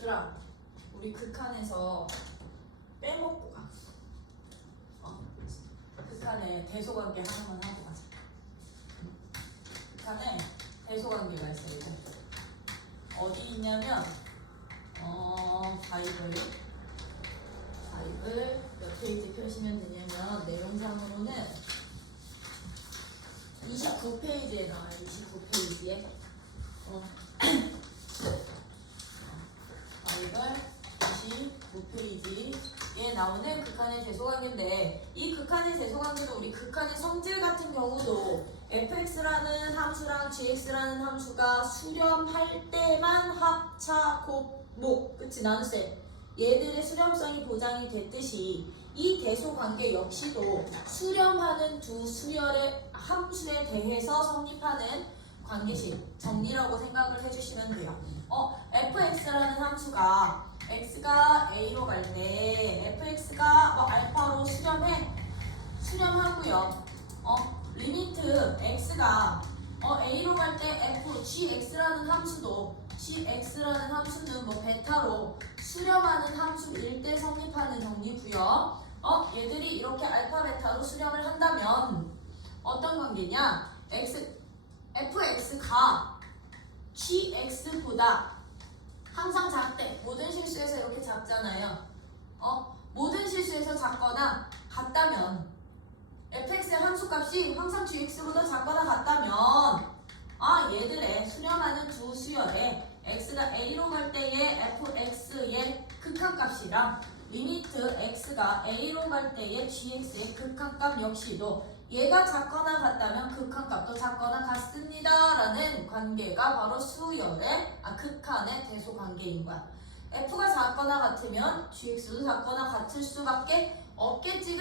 주라, 우리 극한에서 빼먹고 가. 극한에 대소관계 하나만 하고 가자. 극한에 대소관계가 있어요. 이거. 어디 있냐면 바이블 몇 페이지 펴시면 되냐면 내용상으로는 29페이지에 나와요. 29페이지에 바이블 29페이지에 나오는 극한의 대소관계인데, 이 극한의 대소관계도 우리 극한의 성질 같은 경우도 fx라는 함수랑 gx라는 함수가 수렴할 때만 합차 곱목, 그치? 나눗셈, 얘들의 수렴성이 보장이 됐듯이 이 대소관계 역시도 수렴하는 두 수열의 함수에 대해서 성립하는 관계식 정리라고 생각을 해주시면 돼요. fx라는 함수가 x가 a로 갈 때 fx가 알파로 수렴하고요. 리미트 x가 a로 갈 때 gx라는 함수는 베타로 수렴하는 함수일 때 성립하는 정리고요. 얘들이 이렇게 알파 베타로 수렴을 한다면 어떤 관계냐? fx가 gx보다 항상 작대. 모든 실수에서 이렇게 작잖아요. 모든 실수에서 작거나 같다면, fx의 함수값이 항상 gx보다 작거나 같다면, 얘들의 수렴하는 두 수열에 x가 a로 갈 때의 fx의 극한값이랑 리미트 x가 a로 갈 때의 gx의 극한값 역시도 얘가 작거나 같다면 극한값도 작거나 같습니다 라는 관계가 바로 극한의 대소관계인 거야. f가 작거나 같으면 gx도 작거나 같을 수밖에 없겠지,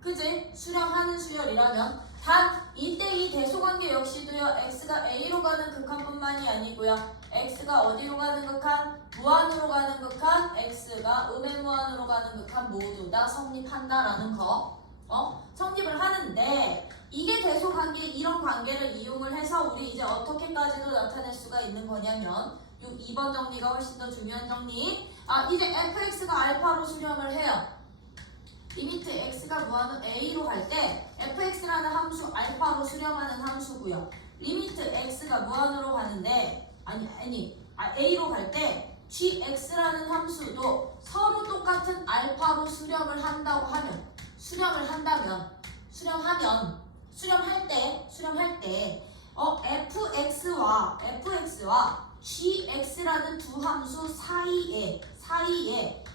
그치? 수렴하는 수열이라면. 단 이때 이 대소관계 역시도요, x가 a로 가는 극한뿐만이 아니고요, x가 어디로 가는 극한? 무한으로 가는 극한, x가 음의 무한으로 가는 극한 모두 다 성립한다라는 거 성립을 하는데, 이게 대소관계, 이런 관계를 이용을 해서 우리 이제 어떻게까지도 나타낼 수가 있는 거냐면, 요 2번 정리가 훨씬 더 중요한 정리. 이제 fx가 알파로 수렴을 해요. 리미트 x가 무한으로 a로 갈 때 fx라는 함수 알파로 수렴하는 함수고요. 리미트 x가 무한으로 가는데 a로 갈 때 gx라는 함수도 서로 똑같은 알파로 수렴을 수렴할 때 fx와 gx라는 두 함수 사이에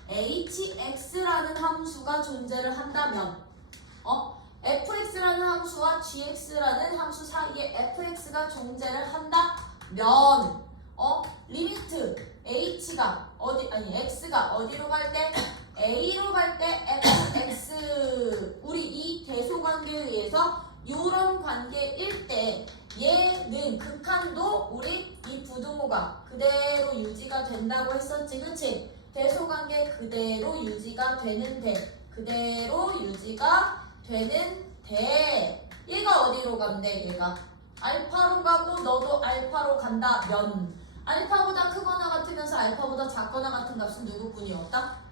hx라는 함수가 존재를 한다면, fx라는 함수와 gx라는 함수 사이에 fx가 존재를 한다면, 리미트 x가 어디로 갈 때? a로 갈 때 fx, 우리 이 대소관계에 의해서 요런 관계일 때 얘는 극한도 우리 이 부등호가 그대로 유지가 된다고 했었지, 그치? 대소관계 그대로 유지가 되는데 얘가 어디로 간대? 얘가 알파로 가고 너도 알파로 간다면, 알파보다 크거나 같으면서 알파보다 작거나 같은 값은 누구뿐이 없다?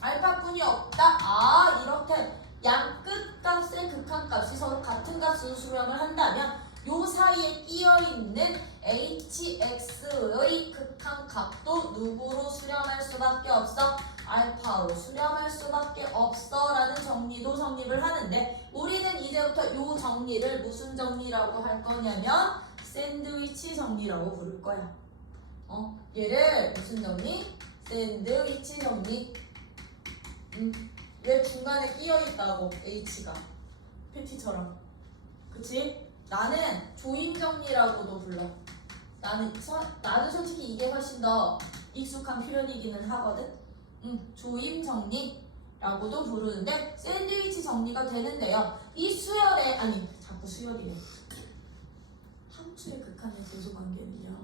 알파뿐이 없다. 이렇게 양 끝값의 극한값이 서로 같은 값으로 수렴을 한다면 요 사이에 끼어있는 hx의 극한값도 누구로 수렴할 수밖에 없어? 알파로 수렴할 수밖에 없어 라는 정리도 성립을 하는데, 우리는 이제부터 요 정리를 무슨 정리라고 할 거냐면 샌드위치 정리라고 부를 거야. 얘를 무슨 정리? 샌드위치 정리. 얘 중간에 끼어있다고, h가 패티처럼, 그치? 나는 조임 정리라고도 불러. 나는 솔직히 이게 훨씬 더 익숙한 표현이기는 하거든. 조임 정리라고도 부르는데 샌드위치 정리가 되는데요. 이 수열의 자꾸 수열이래. 함수의 극한의 대소관계는요.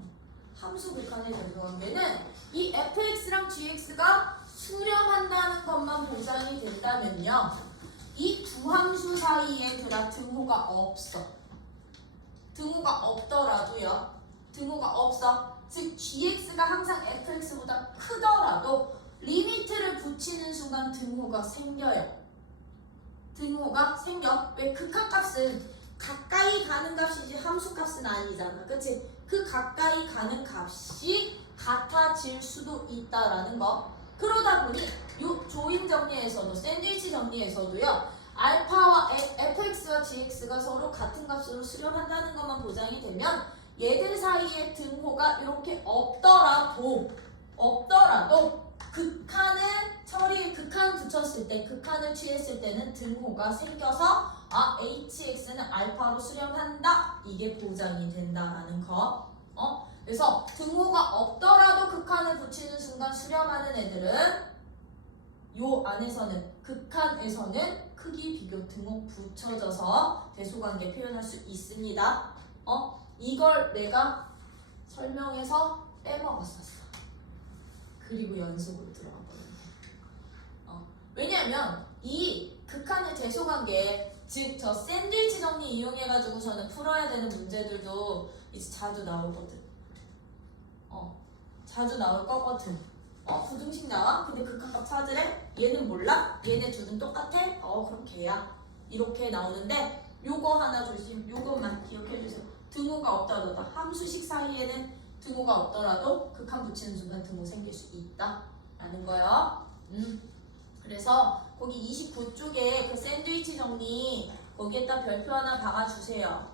함수 극한의 대소관계는 이 fx랑 gx가 수렴한다는 것만 보장이 된다면요, 이 두 함수 사이에 등호가 없어. 등호가 없더라도요. 등호가 없어. 즉 gx가 항상 fx보다 크더라도 리미트를 붙이는 순간 등호가 생겨요. 등호가 생겨. 왜? 극한값은 가까이 가는 값이지 함수값은 아니잖아. 그치? 그 가까이 가는 값이 같아질 수도 있다라는 거. 그러다 보니 요 조인 정리에서도 샌드위치 정리에서도요. 알파와 fx와 gx가 서로 같은 값으로 수렴한다는 것만 보장이 되면 얘들 사이에 등호가 이렇게 없더라도 극한을 처리에 극한 붙였을 때 극한을 취했을 때는 등호가 생겨서 hx는 알파로 수렴한다 이게 보장이 된다라는 거. 그래서 등호가 없더라도 극한을 붙이는 순간 수렴하는 애들은 요 안에서는 극한에서는 크기 비교 등호 붙여져서 대소관계 표현할 수 있습니다. 이걸 내가 설명해서 빼먹었었어. 그리고 연속으로 들어갔거든요. 왜냐하면 이 극한의 대소관계 즉 저 샌드위치 정리 이용해가지고 저는 풀어야 되는 문제들도 이제 자주 나오거든. 자주 나올 거거든. 부등식 나와? 근데 극한값 찾으래? 얘는 몰라? 얘네 둘은 똑같아? 그럼 걔야. 이렇게 나오는데 요거 하나 요것만 기억해주세요. 등호가 없더라도 함수식 사이에는 등호가 없더라도 극한 붙이는 순간 등호 생길 수 있다 라는 거예요. 그래서 거기 29쪽에 그 샌드위치 정리 거기에다 별표 하나 박아주세요.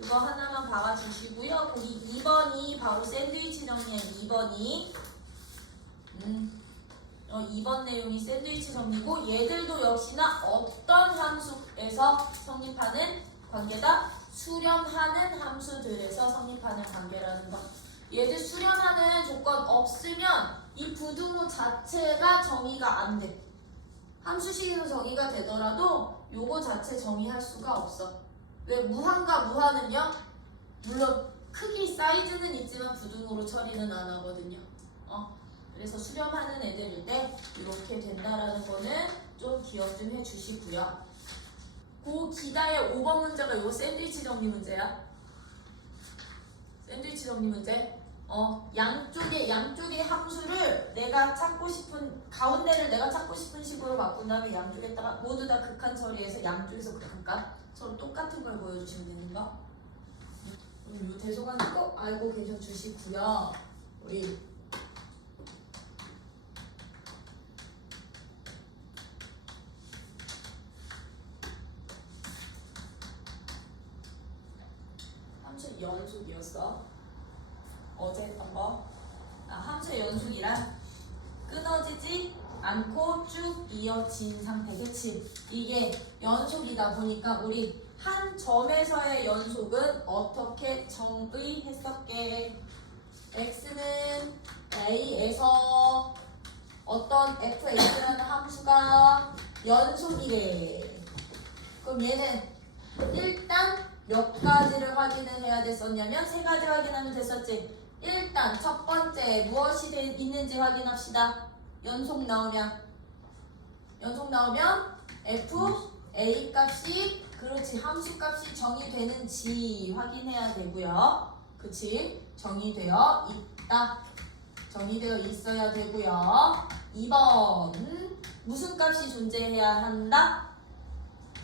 그거 하나만 박아주시고요. 거기 2번이 바로 샌드위치 정리의 2번이 2번 내용이 샌드위치 정리고 얘들도 역시나 어떤 함수에서 성립하는 관계다? 수렴하는 함수들에서 성립하는 관계라는 거. 얘들 수렴하는 조건 없으면 이 부등호 자체가 정의가 안 돼. 함수식에서 정의가 되더라도 요거 자체 정의할 수가 없어. 왜? 무한과 무한은요? 물론 크기 사이즈는 있지만 부등호로 처리는 안 하거든요. 그래서 수렴하는 애들일 때 이렇게 된다라는 거는 좀 기억 좀 해주시고요. 그 기다의 5번 문제가 요 샌드위치 정리 문제야. 샌드위치 정리 문제. 양쪽의 함수를 내가 찾고 싶은 가운데를 내가 찾고 싶은 식으로 바꾼 다음에 양쪽에다가 모두 다 극한 처리해서 양쪽에서 극한값 서로 똑같은 걸 보여주시면 되는 거. 이 대소관계 꼭 알고 계셔 주시고요. 우리 함수 연속이었어. 어제 했던 거. 함수의 연속이란 끊어지지 않고 쭉 이어진 상태겠지. 이게 연속이다 보니까 우리 한 점에서의 연속은 어떻게 정의했었게? x는 a에서 어떤 fx라는 함수가 연속이래. 그럼 얘는 일단 몇 가지를 확인을 해야 됐었냐면 세 가지 확인하면 됐었지. 일단 첫 번째 무엇이 있는지 확인합시다. 연속 나오면 f, a 값이 그렇지 함수 값이 정의되는지 확인해야 되고요. 그치? 정의되어 있다. 정의되어 있어야 되고요. 2번 무슨 값이 존재해야 한다?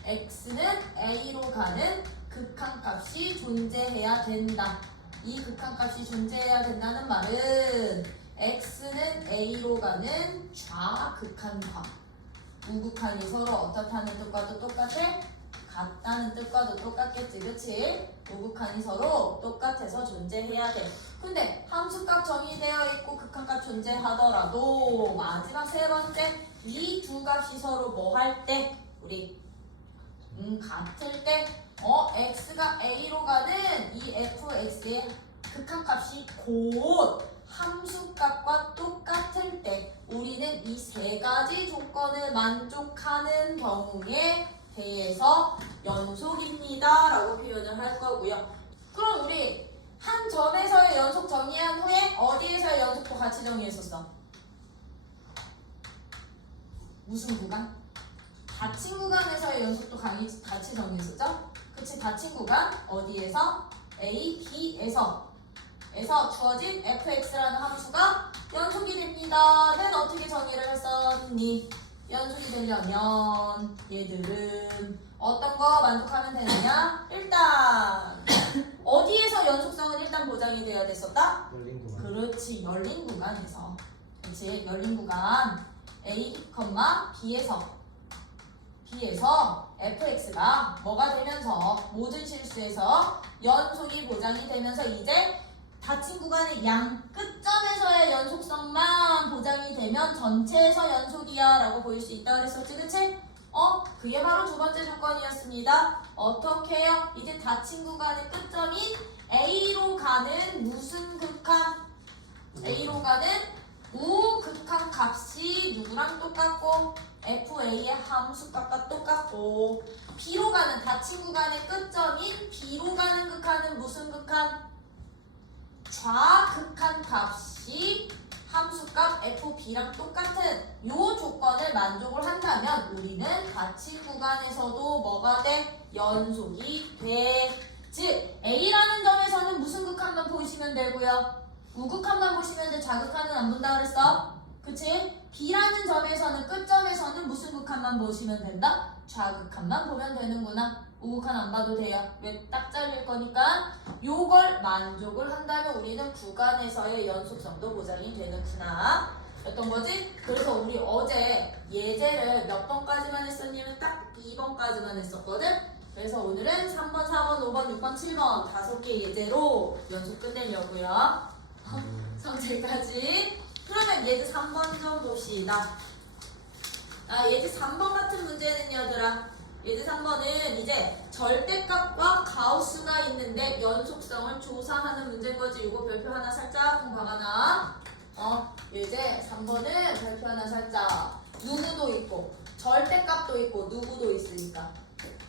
x는 a로 가는 극한값이 존재해야 된다. 이 극한값이 존재해야 된다는 말은 x는 a로 가는 좌극한과 우극한이 서로 어떻다는 뜻과도 똑같아? 같다는 뜻과도 똑같겠지, 그치? 우극한이 서로 똑같아서 존재해야 돼. 근데 함수값 정의되어 있고 극한값 존재하더라도 마지막 세 번째 이 두 값이 서로 뭐 할 때? 우리 같을 때 x가 a로 가는 이 fx의 극한값이 곧 함수값과 똑같을 때 우리는 이 세 가지 조건을 만족하는 경우에 대해서 연속입니다 라고 표현을 할 거고요. 그럼 우리 한 점에서의 연속 정의한 후에 어디에서의 연속도 같이 정의했었어? 무슨 구간? 닫힌 구간에서의 연속도 같이 정의했었죠? 그치? 닫힌 구간 어디에서? A, B에서 주어진 fx라는 함수가 연속이 됩니다. 는 어떻게 정의를 했었니? 연속이 되려면 얘들은 어떤 거 만족하면 되느냐? 일단 어디에서 연속성은 일단 보장이 되어야 됐었다? 열린 구간. 그렇지, 열린 구간에서. 그렇지, 열린 구간 A, B에서 fx가 뭐가 되면서 모든 실수에서 연속이 보장이 되면서 이제 닫힌 구간의 양 끝점에서의 연속성만 보장이 되면 전체에서 연속이야 라고 보일 수 있다 그랬었지, 그치? 그게 바로 두 번째 조건이었습니다. 어떻게 해요? 이제 닫힌 구간의 끝점인 A로 가는 무슨 극한? A로 가는 우극한 값이 누구랑 똑같고 FA의 함수값과 똑같고 B로 가는 닫힌 구간의 끝점인 B로 가는 극한은 무슨 극한? 좌극한 값이 함수값 FB랑 똑같은 요 조건을 만족을 한다면 우리는 닫힌 구간에서도 뭐가 돼? 연속이 돼. 즉 A라는 점에서는 무슨 극한만 보시면 되고요. 우극한만 보시면 돼. 좌극한은 안 본다 그랬어? 그치? B라는 점에서는 끝점에서는 무슨 극한만 보시면 된다? 좌극한만 보면 되는구나. 우극한 안 봐도 돼요. 왜? 딱 잘릴 거니까 요걸 만족을 한다면 우리는 구간에서의 연속성도 보장이 되는구나 였던 거지? 그래서 우리 어제 예제를 몇 번까지만 했었냐면 딱 2번까지만 했었거든? 그래서 오늘은 3번, 4번, 5번, 6번, 7번 5개 예제로 연속 끝내려고요. 성질까지. 그러면 예제 3번 좀 봅시다. 예제 3번 같은 문제는 얘들아, 예제 3번은 이제 절대값과 가우스가 있는데 연속성을 조사하는 문제인 거지. 이거 별표 하나 살짝 공부하나? 예제 3번은 별표 하나 살짝. 누구도 있고 절대값도 있고 누구도 있으니까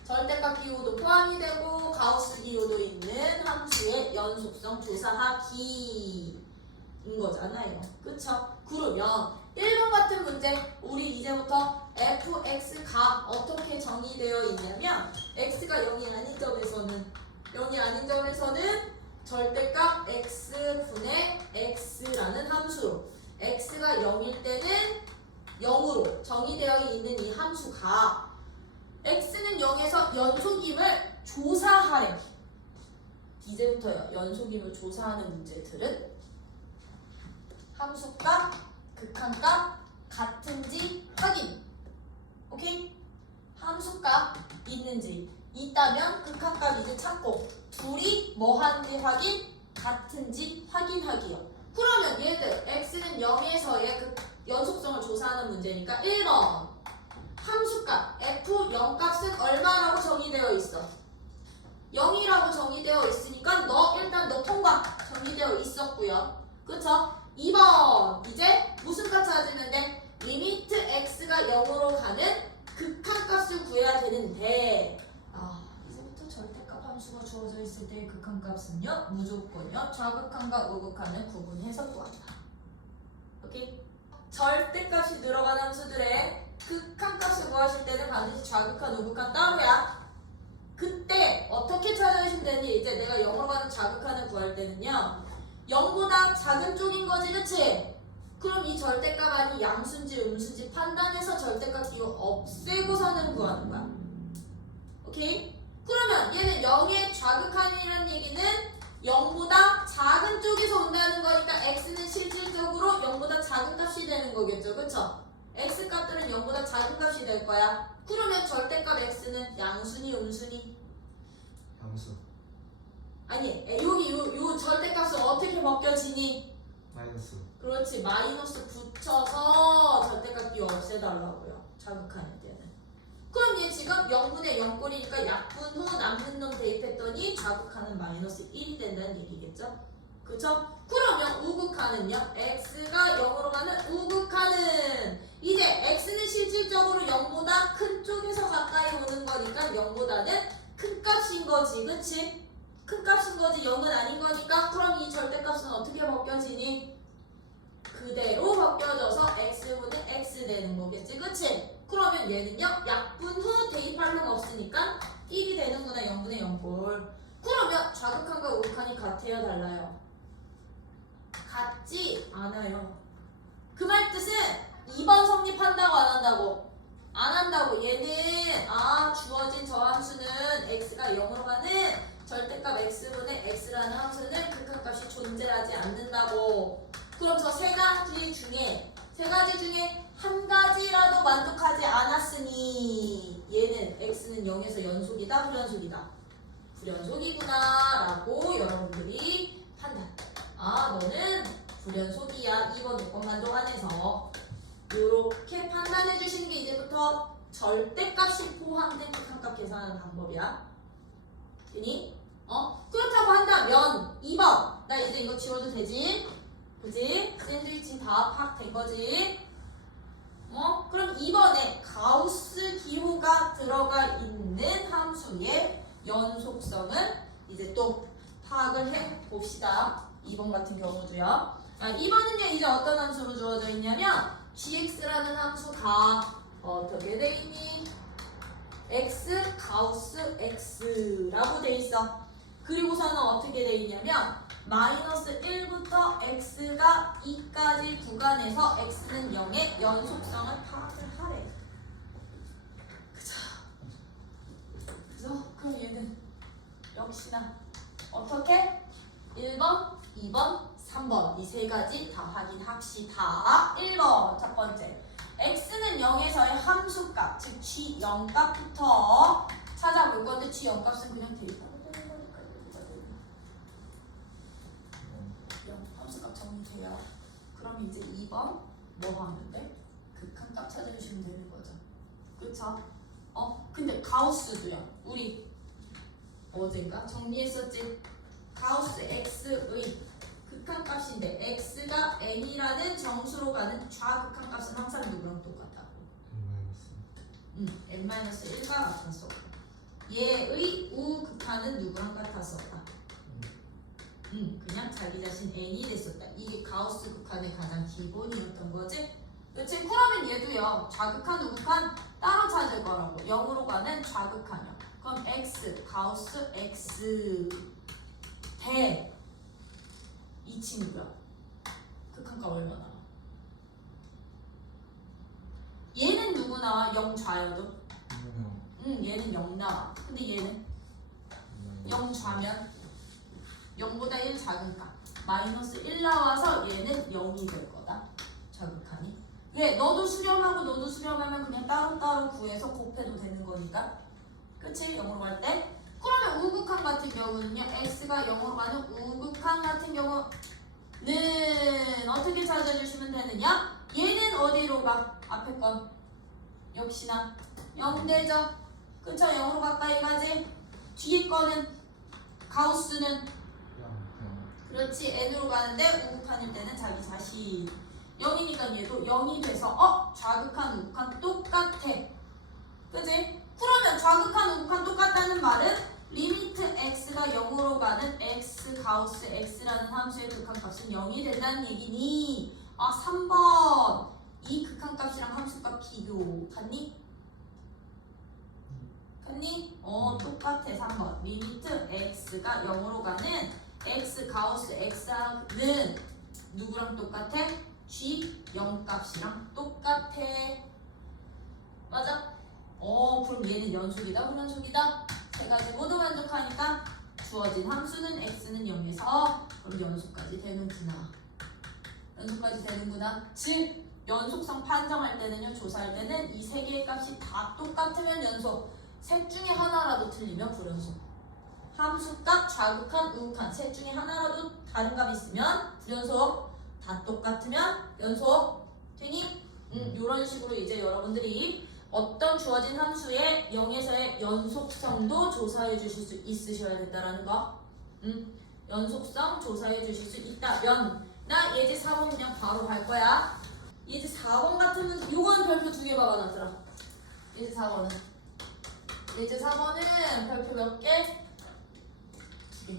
절대값 기호도 포함이 되고 가우스 기호도 있는 함수의 연속성 조사하기인 거잖아요. 그쵸? 그러면 1번 같은 문제 우리 이제부터 fx가 어떻게 정의되어 있냐면 x가 0이 아닌 점에서는 절대값 x분의 x라는 함수로 x가 0일 때는 0으로 정의되어 있는 이 함수가 x는 0에서 연속임을 조사하래. 이제부터요. 연속임을 조사하는 문제들은 함수값, 극한값 같은지 확인. 오케이? 함수값 있는지 있다면 극한값 이제 찾고 둘이 뭐 하는지 확인, 같은지 확인하기요. 그러면 얘들 x는 0에서의 그 연속성을 조사하는 문제니까 1번 함수값 f0 값은 얼마라고 정의되어 있어? 0이라고 정의되어 있으니까 일단 너 통과 정의되어 있었고요. 그쵸? 2번 이제 무슨 값 찾으는데 리미트 x가 0으로 가는 극한값을 구해야 되는데 이제부터 절대값 함수가 주어져 있을 때의 극한값은요 무조건요 좌극한과 우극한을 구분해서 구한다. 오케이? 절대값이 들어간 함수들의 극한값을 구하실 때는 반드시 좌극한, 우극한 따로야. 그때 어떻게 찾아주시면 되니? 이제 내가 0으로 가는 좌극한을 구할 때는요 0보다 작은 쪽인 거지, 그치? 그럼 이 절대값 아니 양수인지 음수인지 판단해서 절대값 기호 없애고서는 구하는 거야. 오케이? 그러면 얘는 0의 좌극한이라는 얘기는 0보다 작은 쪽에서 온다는 거니까 x는 실질적으로 0보다 작은 값이 되는 거겠죠, 그쵸? x 값들은 0보다 작은 값이 될 거야. 그러면 절대값 x는 양수니 음수니? 양수. 아니 여기 요 절대값은 어떻게 벗겨지니? 마이너스. 그렇지, 마이너스 붙여서 절대값 기호 없애달라고요. 자극하는 때는. 그럼 얘 지금 0분의 0꼴이니까 약분 후 남는 놈 대입했더니 자극하는 마이너스 1이 된다는 얘기겠죠? 그쵸? 그러면 우극하는요? x가 0으로 가는 우극하는 이제 x는 실질적으로 0보다 큰 쪽에서 가까이 오는 거니까 0보다는 큰 값인 거지, 그치? 큰 값인 거지 0은 아닌 거니까 그럼 이 절대값은 어떻게 벗겨지니? 그대로 벗겨져서 x분의 x 되는 거겠지, 그치? 그러면 얘는요 약분 후 대입할 놈 없으니까 1이 되는구나. 0분의 0꼴. 그러면 좌극한과 우극한이 같아요, 달라요? 같지 않아요. 그 말 뜻은 2번 성립한다고 안 한다고? 안 한다고. 얘는 주어진 저 함수는 x가 0으로 가는 절대값 x분의 x라는 함수는 극한값이 존재하지 않는다고. 그럼 저 세 가지 중에 한 가지라도 만족하지 않았으니 얘는 x는 0에서 연속이다, 불연속이다? 불연속이구나 라고 여러분들이 판단. 너는 불연속이야. 2번 조건 만족 안에서 이렇게 판단해 주시는 게 이제부터 절대값이 포함된 극한값 계산하는 방법이야. 되니? 그렇다고 한다면 2번 나 이제 이거 지워도 되지? 그지? 샌드위치 다 파악된 거지? 그럼 2번에 가우스 기호가 들어가 있는 함수의 연속성을 이제 또 파악을 해 봅시다. 2번 같은 경우도요. 2번은요 이제 어떤 함수로 주어져 있냐면 gx라는 함수가 어떻게 돼 있니? x 가우스 x라고 돼 있어. 그리고서는 어떻게 돼 있냐면 마이너스 1부터 x가 2까지 구간에서 x는 0의 연속성을 파악을 하래. 그죠? 그럼 얘는 역시나 어떻게? 1번, 2번, 3번 이 세 가지 다 확인합시다. 1번 첫 번째 x는 0에서의 함수값 즉 g0값부터 찾아볼 건데 g0값은 그냥 대입하면 되는 거니까 0 함수값 정리돼요. 그럼 이제 2번 뭐 하면 돼? 극한값 찾아주시면 되는 거죠. 그쵸? 근데 가우스도요. 우리 어젠가 정리했었지? 가우스 x의 극한값인데 x가 n이라는 정수로 가는 좌극한값은 항상 누구랑 똑같다고? n-1과 같았어. 얘의 우극한은 누구랑 같았었다? 그냥 자기 자신 n이 됐었다. 이게 가우스 극한의 가장 기본이었던 거지? 그치? 그러면 얘도요. 좌극한, 우극한 따로 찾을 거라고. 0으로 가는 좌극한이요. 그럼 x, 가우스 x 대 이 친구야. 극한값 얼마 나와? 얘는 누구 나와? 0 좌여도? 얘는 0 나와. 근데 얘는 0 좌면 0보다 1 작은 값 마이너스 1 나와서 얘는 0이 될 거다. 좌극한이. 왜? 너도 수렴하고 너도 수렴하면 그냥 따로따로 구해서 곱해도 되는 거니까. 그치? 0으로 갈 때. 그러면 우극한 같은 경우는요. x가 0으로 가는 우극한 같은 경우는 어떻게 찾아주시면 되느냐? 얘는 어디로 가? 앞에 건 역시나 0되죠? 그쵸? 0으로 가까이 가지? 뒤에 거는 가우스는 그렇지 n으로 가는데 우극한일 때는 자기 자신 0이니까 얘도 0이 돼서 좌극한 우극한 똑같아. 그치? 그러면 좌극한 우극한 똑같다는 말은 리미트 x가 0으로 가는 x 가우스 x라는 함수의 극한값은 0이 된다는 얘기니 3번 이 극한값이랑 함수값 비교 갔니? 갔니? 똑같아. 3번 리미트 x가 0으로 가는 x 가우스 x는 누구랑 똑같아? g 0값이랑 똑같아. 맞아? 그럼 얘는 연속이다, 불연속이다? 세 가지 모두 만족하니까 주어진 함수는 x는 0에서 그럼 연속까지 되는구나. 연속까지 되는구나. 즉 연속성 판정할 때는요, 조사할 때는 이 세 개의 값이 다 똑같으면 연속, 셋 중에 하나라도 틀리면 불연속. 함수값, 좌극한, 우극한 셋 중에 하나라도 다른 값이 있으면 불연속, 다 똑같으면 연속. 되니? 이런 식으로 이제 여러분들이 어떤 주어진 함수의 0에서의 연속성도 조사해 주실 수 있으셔야 된다는 거. 연속성 조사해 주실 수 있다면 나 예제 4번 그냥 바로 갈 거야. 예제 4번 같은 건 요건 별표 2개 박아놨더라. 예제 4번은 별표 몇 개? 2개.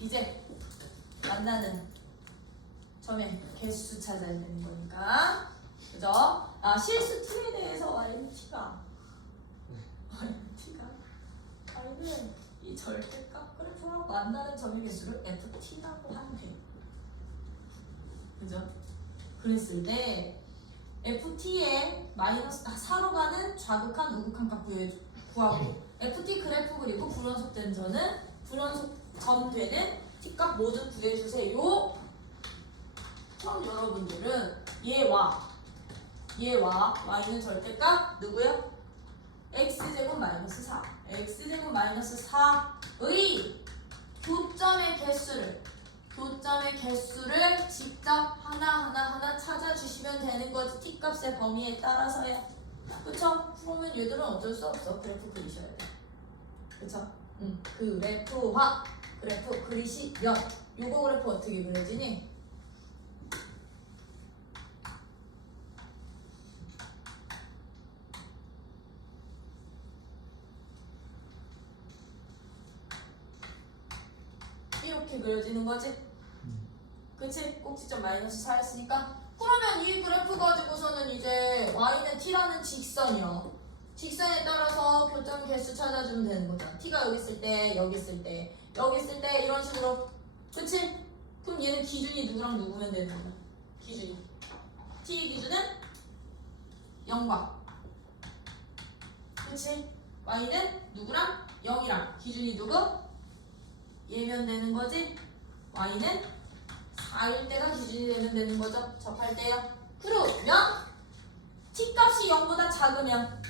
이제 만나는 점의 개수 찾아야 되는 거니까. 그죠? 실수 t에 대해서 t가 y는 이 절대값 그래프와 만나는 점의 개수를 ft라고 하면 돼. 그죠? 그랬을 때 ft의 마이너스 4로 가는 좌극한 우극한 값 구하고 ft 그래프 그리고 불연속된 불연속점 되는 t값 모두 구해주세요. 그럼 여러분들은 얘와 y는 절대값 누구요? x제곱 마이너스 4 x제곱 마이너스 4의 교점의 개수를 직접 하나 찾아주시면 되는 거지. t값의 범위에 따라서요. 그쵸? 그러면 얘들은 어쩔 수 없어. 그래프 그리셔야 돼. 그쵸? 그래프 그리시면 요거 그래프 어떻게 그려지니? 이렇게 그려지는 거지? 그치? 꼭지점 마이너스 4 했으니까 그러면 이 그래프 가지고서는 이제 y는 t라는 직선이요. 직선에 따라서 교점 개수 찾아주면 되는 거잖아. t가 여기 있을 때, 여기 있을 때, 여기 있을 때 이런 식으로. 그치? 그럼 얘는 기준이 누구랑 누구면 되는 거야? 기준이 t의 기준은 0과 그치? y는 누구랑? 0이랑 기준이 누구? 얘면 되는 거지? y는 4일 때가 기준이 되는 거죠. 접할 때요. 그러면 t값이 0보다 작으면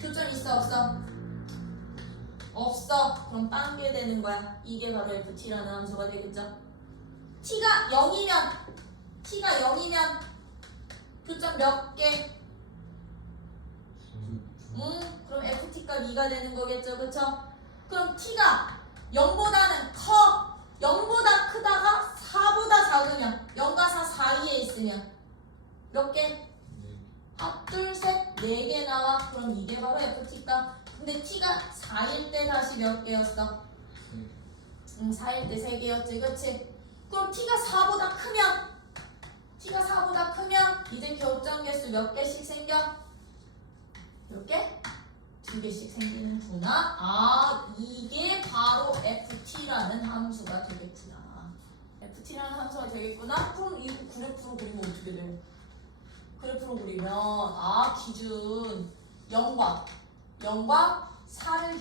교점 있어 없어? 없어. 그럼 빵게 되는 거야. 이게 바로 ft라는 함수가 되겠죠. t가 0이면 교점 몇 개? 그럼 ft가 2가 되는 거겠죠. 그쵸? 그럼 t가 0보다는 커. 0보다 크다가 4보다 작으면 0과 4 사이에 있으면 몇 개? 하나, 둘, 셋, 4개 나와. 그럼 이게 바로 ft가. 근데 t가 4일 때 다시 몇 개였어? 4일 때 3개였지. 그치? 그럼 t가 4보다 크면 이제 교점 개수 몇 개씩 생겨? 몇 개? 2개씩 생기는구나. 이게 바로 ft라는 함수가 되겠구나. ft라는 함수가 되겠구나. 그럼 이 그래프로 그리면 어떻게 돼요? 그래프로 그리면 기준 0과 4를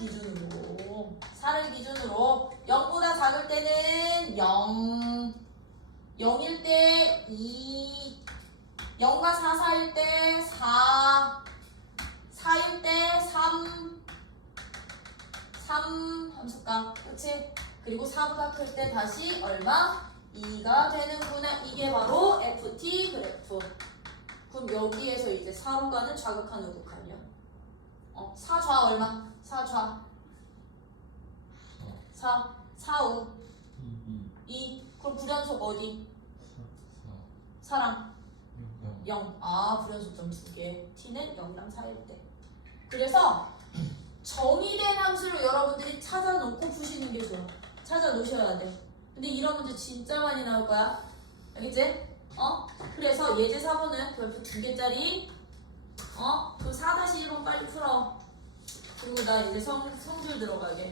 기준으로 0보다 작을 때는 0일 때 2, 0과 4 사이일 때 4, 4일 때 3 함수값. 그치? 그리고 4보다 클 때 다시 얼마? 2가 되는구나. 이게 바로 ft 그래프. 그럼 여기에서 이제 4로 가는 좌극한 우극한이요. 4좌 얼마? 4좌 4우 2. 그럼 불연속 어디? 4랑 0. 불연속점 2개. t는 0랑 4일 때. 그래서 정의된 함수를 여러분들이 찾아놓고 푸시는 게 좋아. 찾아놓으셔야 돼. 근데 이런 문제 진짜 많이 나올 거야. 알겠지? 그래서 예제 4번은 별표 2개짜리 그 4-1번 빨리 풀어. 그리고 나 이제 성질 들어가게.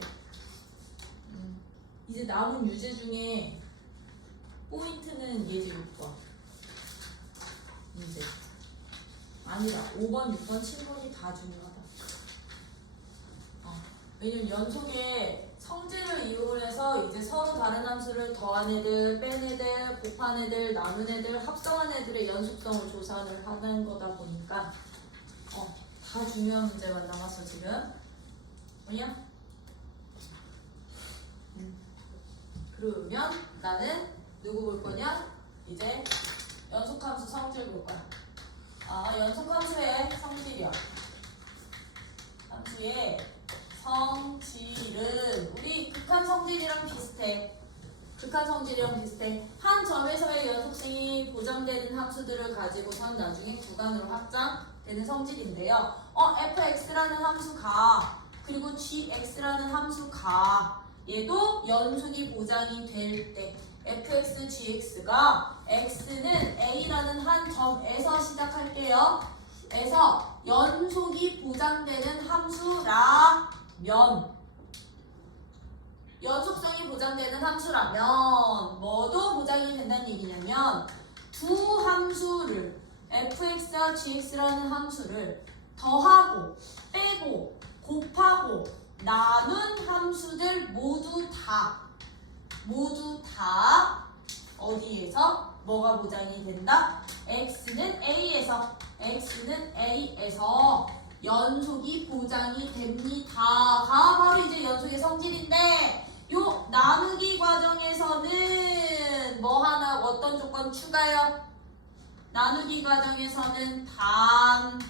이제 남은 유제 중에 포인트는 예제 6번 문제 아니다. 5번, 6번, 7번이 다 중요하다. 왜냐면 연속에 성질을 이용해서 이제 서로 다른 함수를 더한 애들, 뺀 애들, 곱한 애들, 나눈 애들, 합성한 애들의 연속성을 조사를 하는 거다 보니까 다 중요한 문제만 남았어 지금. 뭐냐? 그러면 나는 누구 볼 거냐? 이제 연속함수 성질 볼 거야. 연속함수의 성질이야. 함수의 성질은 우리 극한 성질이랑 비슷해. 한 점에서의 연속성이 보장되는 함수들을 가지고선 나중에 구간으로 확장되는 성질인데요. fx라는 함수가 그리고 gx라는 함수가 얘도 연속이 보장이 될 때 fx, gx가 x는 a라는 한 점에서 시작할게요. 에서 연속이 보장되는 함수라면 연속성이 보장되는 함수라면 뭐도 보장이 된다는 얘기냐면 두 함수를 fx와 gx라는 함수를 더하고 빼고 곱하고 나눈 함수들 모두 다 어디에서 뭐가 보장이 된다? x는 a에서 연속이 보장이 됩니다가 바로 이제 연속의 성질인데 요 나누기 과정에서는 뭐 하나 어떤 조건 추가요? 나누기 과정에서는 단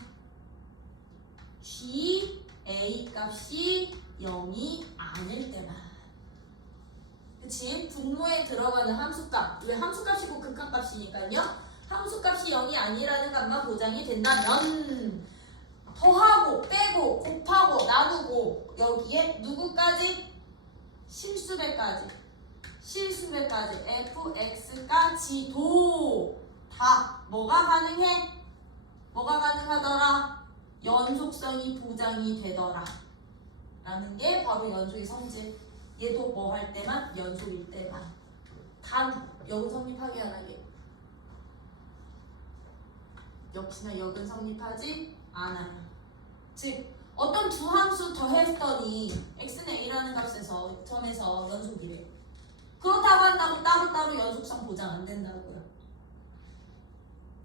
g a 값이 0이 아닐 때만. 그치? 분모에 들어가는 함수값. 왜 함수값이고 극한값이니까요. 함수값이 0이 아니라는 값만 보장이 된다면 더하고 빼고 곱하고 나누고 여기에 누구까지? 실수배까지 fx까지도 다 뭐가 가능해? 뭐가 가능하더라? 연속성이 보장이 되더라 라는 게 바로 연속의 성질. 얘도 뭐 할 때만? 연속일 때만. 단 역은 성립하게 안 하게. 역시나 역은 성립하지 않아요. 즉 어떤 두 함수 더했더니 x는 a라는 값에서 점에서 연속이래. 그렇다고 한다고 따로따로 연속성 보장 안 된다고요.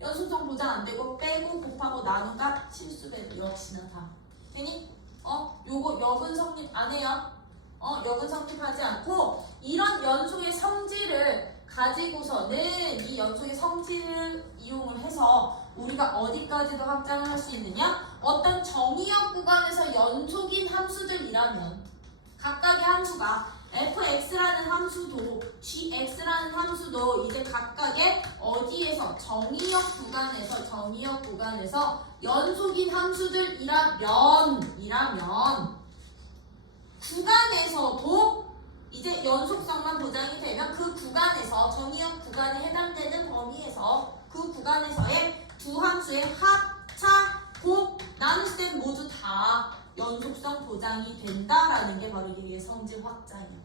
연속성 보장 안 되고 빼고 곱하고 나눈 값 실수배도 역시나 다. 괜히 요거 역은 성립 안 해요. 역은 성립하지 않고 이런 연속의 성질을 가지고서는 이 연속의 성질을 이용을 해서 우리가 어디까지도 확장을 할 수 있느냐? 어떤 정의역 구간에서 연속인 함수들이라면 각각의 함수가 fx라는 함수도 gx라는 함수도 이제 각각의 어디에서 정의역 구간에서 연속인 함수들이라면 구간에서도 이제 연속성만 보장이 되면 그 구간에서 정의역 구간에 해당되는 범위에서 그 구간에서의 두 함수의 합, 차, 곱, 나눌 때 모두 다 연속성 보장이 된다라는 게 바로 이게 성질 확장이에요.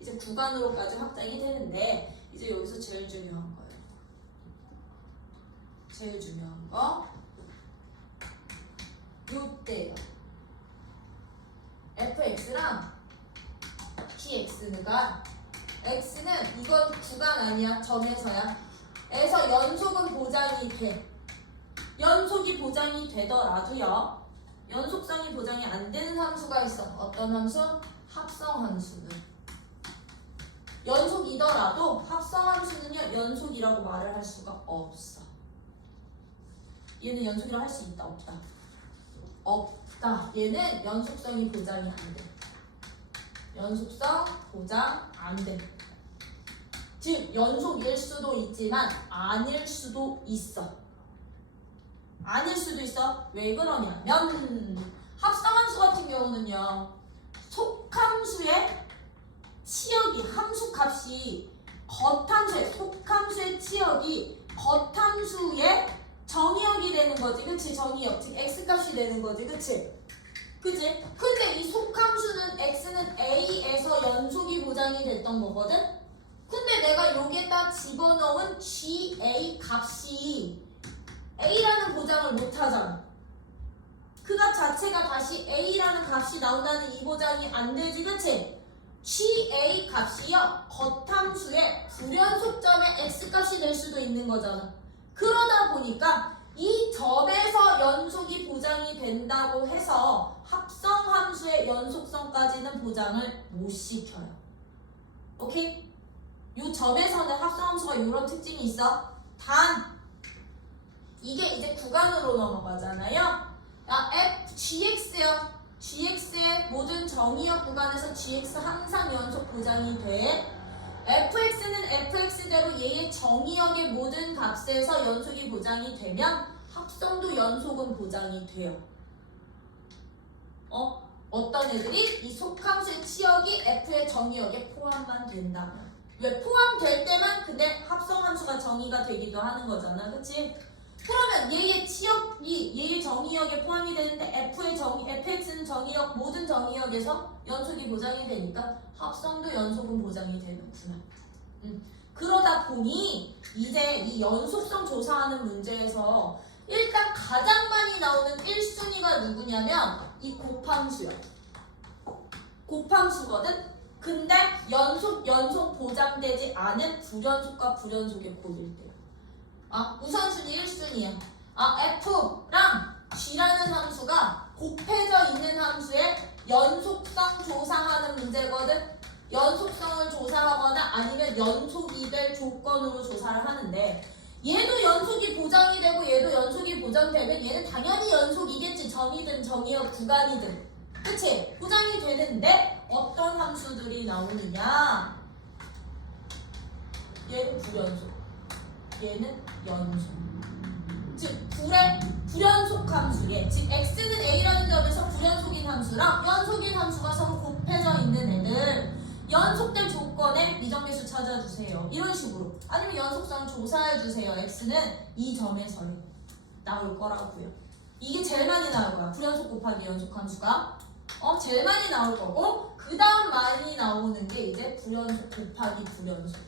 이제 구간으로까지 확장이 되는데 이제 여기서 제일 중요한 거예요. 제일 중요한 거 요때요. fx랑 gx가 x는 이건 구간 아니야. 점에서야. 에서 연속은 보장이 돼. 연속이 보장이 되더라도요. 연속성이 보장이 안 되는 함수가 있어. 어떤 함수? 합성 함수는. 연속이더라도 합성 함수는요. 연속이라고 말을 할 수가 없어. 얘는 연속이라고 할 수 있다. 없다. 없다. 얘는 연속성이 보장이 안 돼. 연속성 보장 안 돼. 즉 연속일 수도 있지만 아닐 수도 있어. 아닐 수도 있어. 왜 그러냐면 합성함수 같은 경우는요. 속함수의 치역이 함수값이 겉함수의 속함수의 치역이 겉함수의 정의역이 되는 거지. 그치? 정의역. 즉 x값이 되는 거지. 그치? 그치? 근데 이 속함수는 x는 a에서 연속이 보장이 됐던 거거든? 근데 내가 여기에다 집어넣은 ga 값이 a라는 보장을 못 하잖아. 그 값 자체가 다시 a라는 값이 나온다는 이 보장이 안 되지. 그치? ga 값이요. 겉함수의 불연속점의 x값이 될 수도 있는 거잖아. 그러다 보니까 이 점에서 연속이 보장이 된다고 해서 합성함수의 연속성까지는 보장을 못 시켜요. 오케이? 이 점에서는 합성함수가 이런 특징이 있어. 단 이게 이제 구간으로 넘어가잖아요. gx요. gx의 모든 정의역 구간에서 gx 항상 연속 보장이 돼. fx는 fx대로 얘의 정의역의 모든 값에서 연속이 보장이 되면 합성도 연속은 보장이 돼요. 어떤 애들이 이 속함수의 치역이 f의 정의역에 포함만 된다면 왜 포함될 때만 근데 합성함수가 정의가 되기도 하는 거잖아, 그치? 그러면 얘의 치역이 얘의 정의역에 포함이 되는데 fx는 정의역 모든 정의역에서 연속이 보장이 되니까 합성도 연속은 보장이 되는구나. 그러다 보니 이제 이 연속성 조사하는 문제에서 일단 가장 많이 나오는 1순위가 누구냐면 이 곱함수야. 곱함수거든? 근데 연속 보장되지 않은 불연속과 불연속의 곱일 때. 우선순위 1순위야. F랑 G라는 함수가 곱해져 있는 함수의 연속성 조사하는 문제거든. 연속성을 조사하거나 아니면 연속이 될 조건으로 조사를 하는데 얘도 연속이 보장이 되고 얘도 연속이 보장되면 얘는 당연히 연속이겠지. 정이든 정의역 구간이든. 그치? 보장이 되는데 어떤 함수들이 나오느냐? 얘는 불연속, 얘는 연속. 즉 불연속 함수에 즉 x는 a라는 점에서 불연속인 함수랑 연속인 함수가 서로 곱해져 있는 애들 연속될 조건에 미정계수 찾아주세요. 이런 식으로. 아니면 연속성 조사해주세요. x는 이 점에서 나올 거라고요. 이게 제일 많이 나올 거야. 불연속 곱하기 연속 함수가 제일 많이 나올 거고 그 다음 많이 나오는 게 이제 불연속 곱하기 불연속.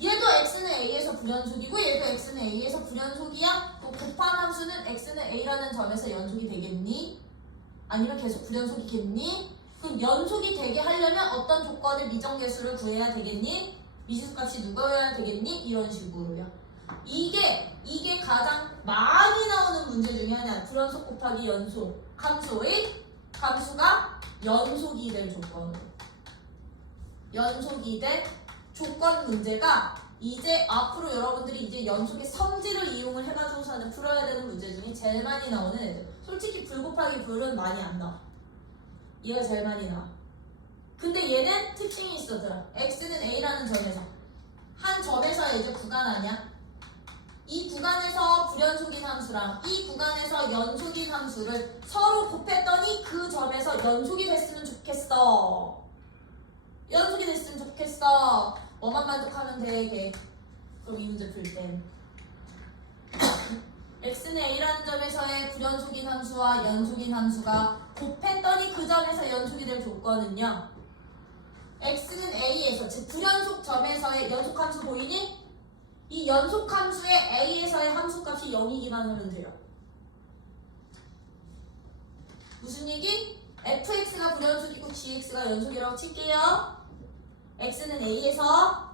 얘도 x는 a에서 불연속이고 얘도 x는 a에서 불연속이야. 또 곱한 함수는 x는 a라는 점에서 연속이 되겠니? 아니면 계속 불연속이겠니? 그럼 연속이 되게 하려면 어떤 조건의 미정계수를 구해야 되겠니? 미지수값이 누구여야 되겠니? 이런 식으로요. 이게 가장 많이 나오는 문제 중에 하나야. 불연속 곱하기 연속 함수의 함수가 연속이 될 조건으로. 연속이 될 조건 문제가 이제 앞으로 여러분들이 이제 연속의 성질을 이용을 해가지고서는 풀어야 되는 문제 중에 제일 많이 나오는 애들. 솔직히 불 곱하기 불은 많이 안 나와. 얘가 제일 많이 나와. 근데 얘는 특징이 있어더라. x는 a라는 점에서 한 점에서 이제 구간 아니야? 이 구간에서 불연속인 함수랑 이 구간에서 연속인 함수를 서로 곱했더니 그 점에서 연속이 됐으면 좋겠어. 연속이 됐으면 좋겠어. 뭐만 만족하면 돼, 걔. 그럼 이 문제 풀 때. x는 a라는 점에서의 불연속인 함수와 연속인 함수가 곱했더니 그 점에서 연속이 될 조건은요. x는 a에서, 즉 불연속 점에서의 연속 함수 보이니? 이 연속 함수의 a에서의 함수값이 0이기만 하면 돼요. 무슨 얘기? fx가 불연속이고 gx가 연속이라고 칠게요. x는 a에서.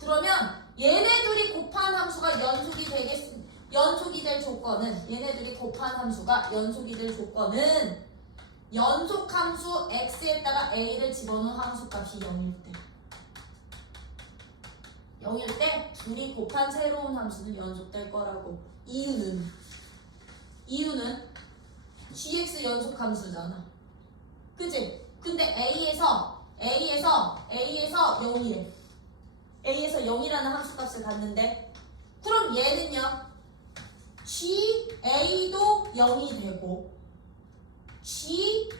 그러면 얘네들이 곱한 함수가 연속이 될 조건은 얘네들이 곱한 함수가 연속이 될 조건은 연속 함수 x에다가 a를 집어넣은 함수값이 0일 때. 0일 때 둘이 곱한 새로운 함수는 연속될 거라고. 이유는 gx 연속 함수잖아. 그치? 근데 a에서 0이래. a에서 0이라는 함수값을 갖는데 그럼 얘는요. gA도 0이 되고 gx가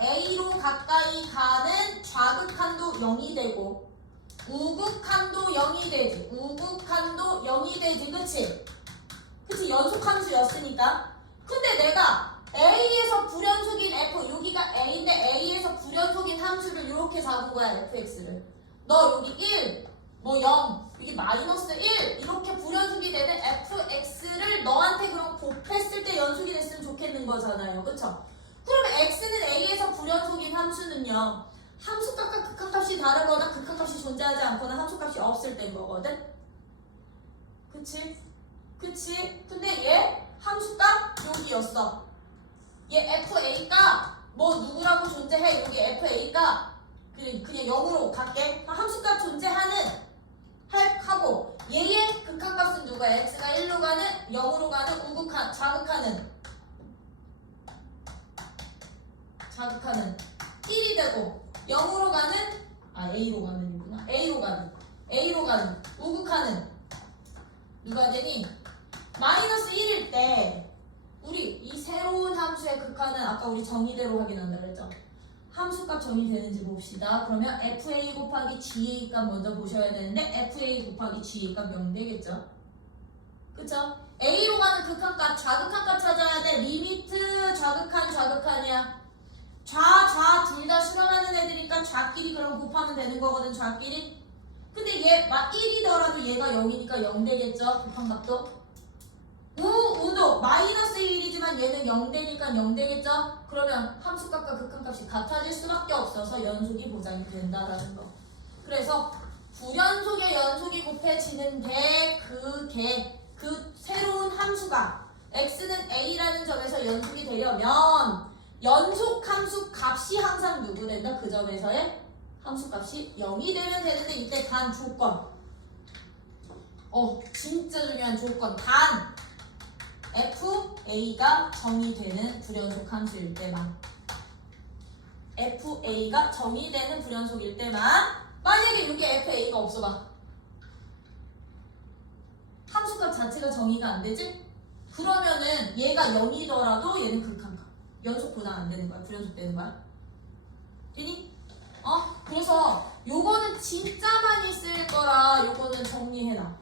a로 가까이 가는 좌극한도 0이 되고 우극한도 0이 되지. 우극한도 0이 되지. 그치? 연속함수였으니까. 근데 내가 a에서 불연속인 f, 여기가 a인데 a에서 불연속인 함수를 이렇게 잡은 거야. fx를. 너 여기 1, 뭐 0, 여기 마이너스 1 이렇게 불연속이 되는 fx를 너한테 그럼 곱했을 때 연속이 됐으면 좋겠는 거잖아요. 그쵸? 그러면 x는 a에서 불연속인 함수는요. 함수값과 극한값이 다르거나 극한값이 존재하지 않거나 함수값이 없을 때인 거거든? 그치? 근데 얘 함수값 여기였어. 얘 fa가 뭐 누구라고 존재해. 여기 fa가 그냥 0으로 갈게. 함수값 존재하는 하고 얘의 극한값은 누가? x가 1로 가는 0으로 가는 우극한 자극하는 1이 되고 0으로 가는 a로 가는이구나. a로 가는 우극하는 누가 되니? 마이너스 1일 때 우리 이 새로운 함수의 극한은 아까 우리 정의대로 확인한다 그랬죠? 함수값 정의되는지 봅시다. 그러면 FA 곱하기 GA 값 먼저 보셔야 되는데 FA 곱하기 GA 값 0 되겠죠? 그쵸? A로 가는 극한값, 좌극한값 찾아야 돼. 리미트 좌극한이야. 좌 둘 다 실현하는 애들이니까 좌끼리 그럼 곱하면 되는 거거든. 좌끼리. 근데 얘 1이더라도 얘가 0이니까 0 되겠죠? 극한값도. 우도 마이너스 1이지만 얘는 0 되니까 0 되겠죠? 그러면 함수값과 극한값이 같아질 수밖에 없어서 연속이 보장이 된다라는 거. 그래서 불연속의 연속이 곱해지는데 그 새로운 함수가 x는 a라는 점에서 연속이 되려면 연속 함수 값이 항상 누구 된다? 그 점에서의 함수 값이 0이 되면 되는데 이때 단 조건. 진짜 중요한 조건. 단 FA가 정의되는 불연속 함수일 때만. FA가 정의되는 불연속일 때만. 만약에 이게 FA가 없어봐. 함수값 자체가 정의가 안 되지? 그러면은 얘가 0이더라도 얘는 극한값. 연속 보장 안 되는 거야. 불연속 되는 거야. 되니? 그래서 요거는 진짜 많이 쓸 거라 요거는 정리해놔.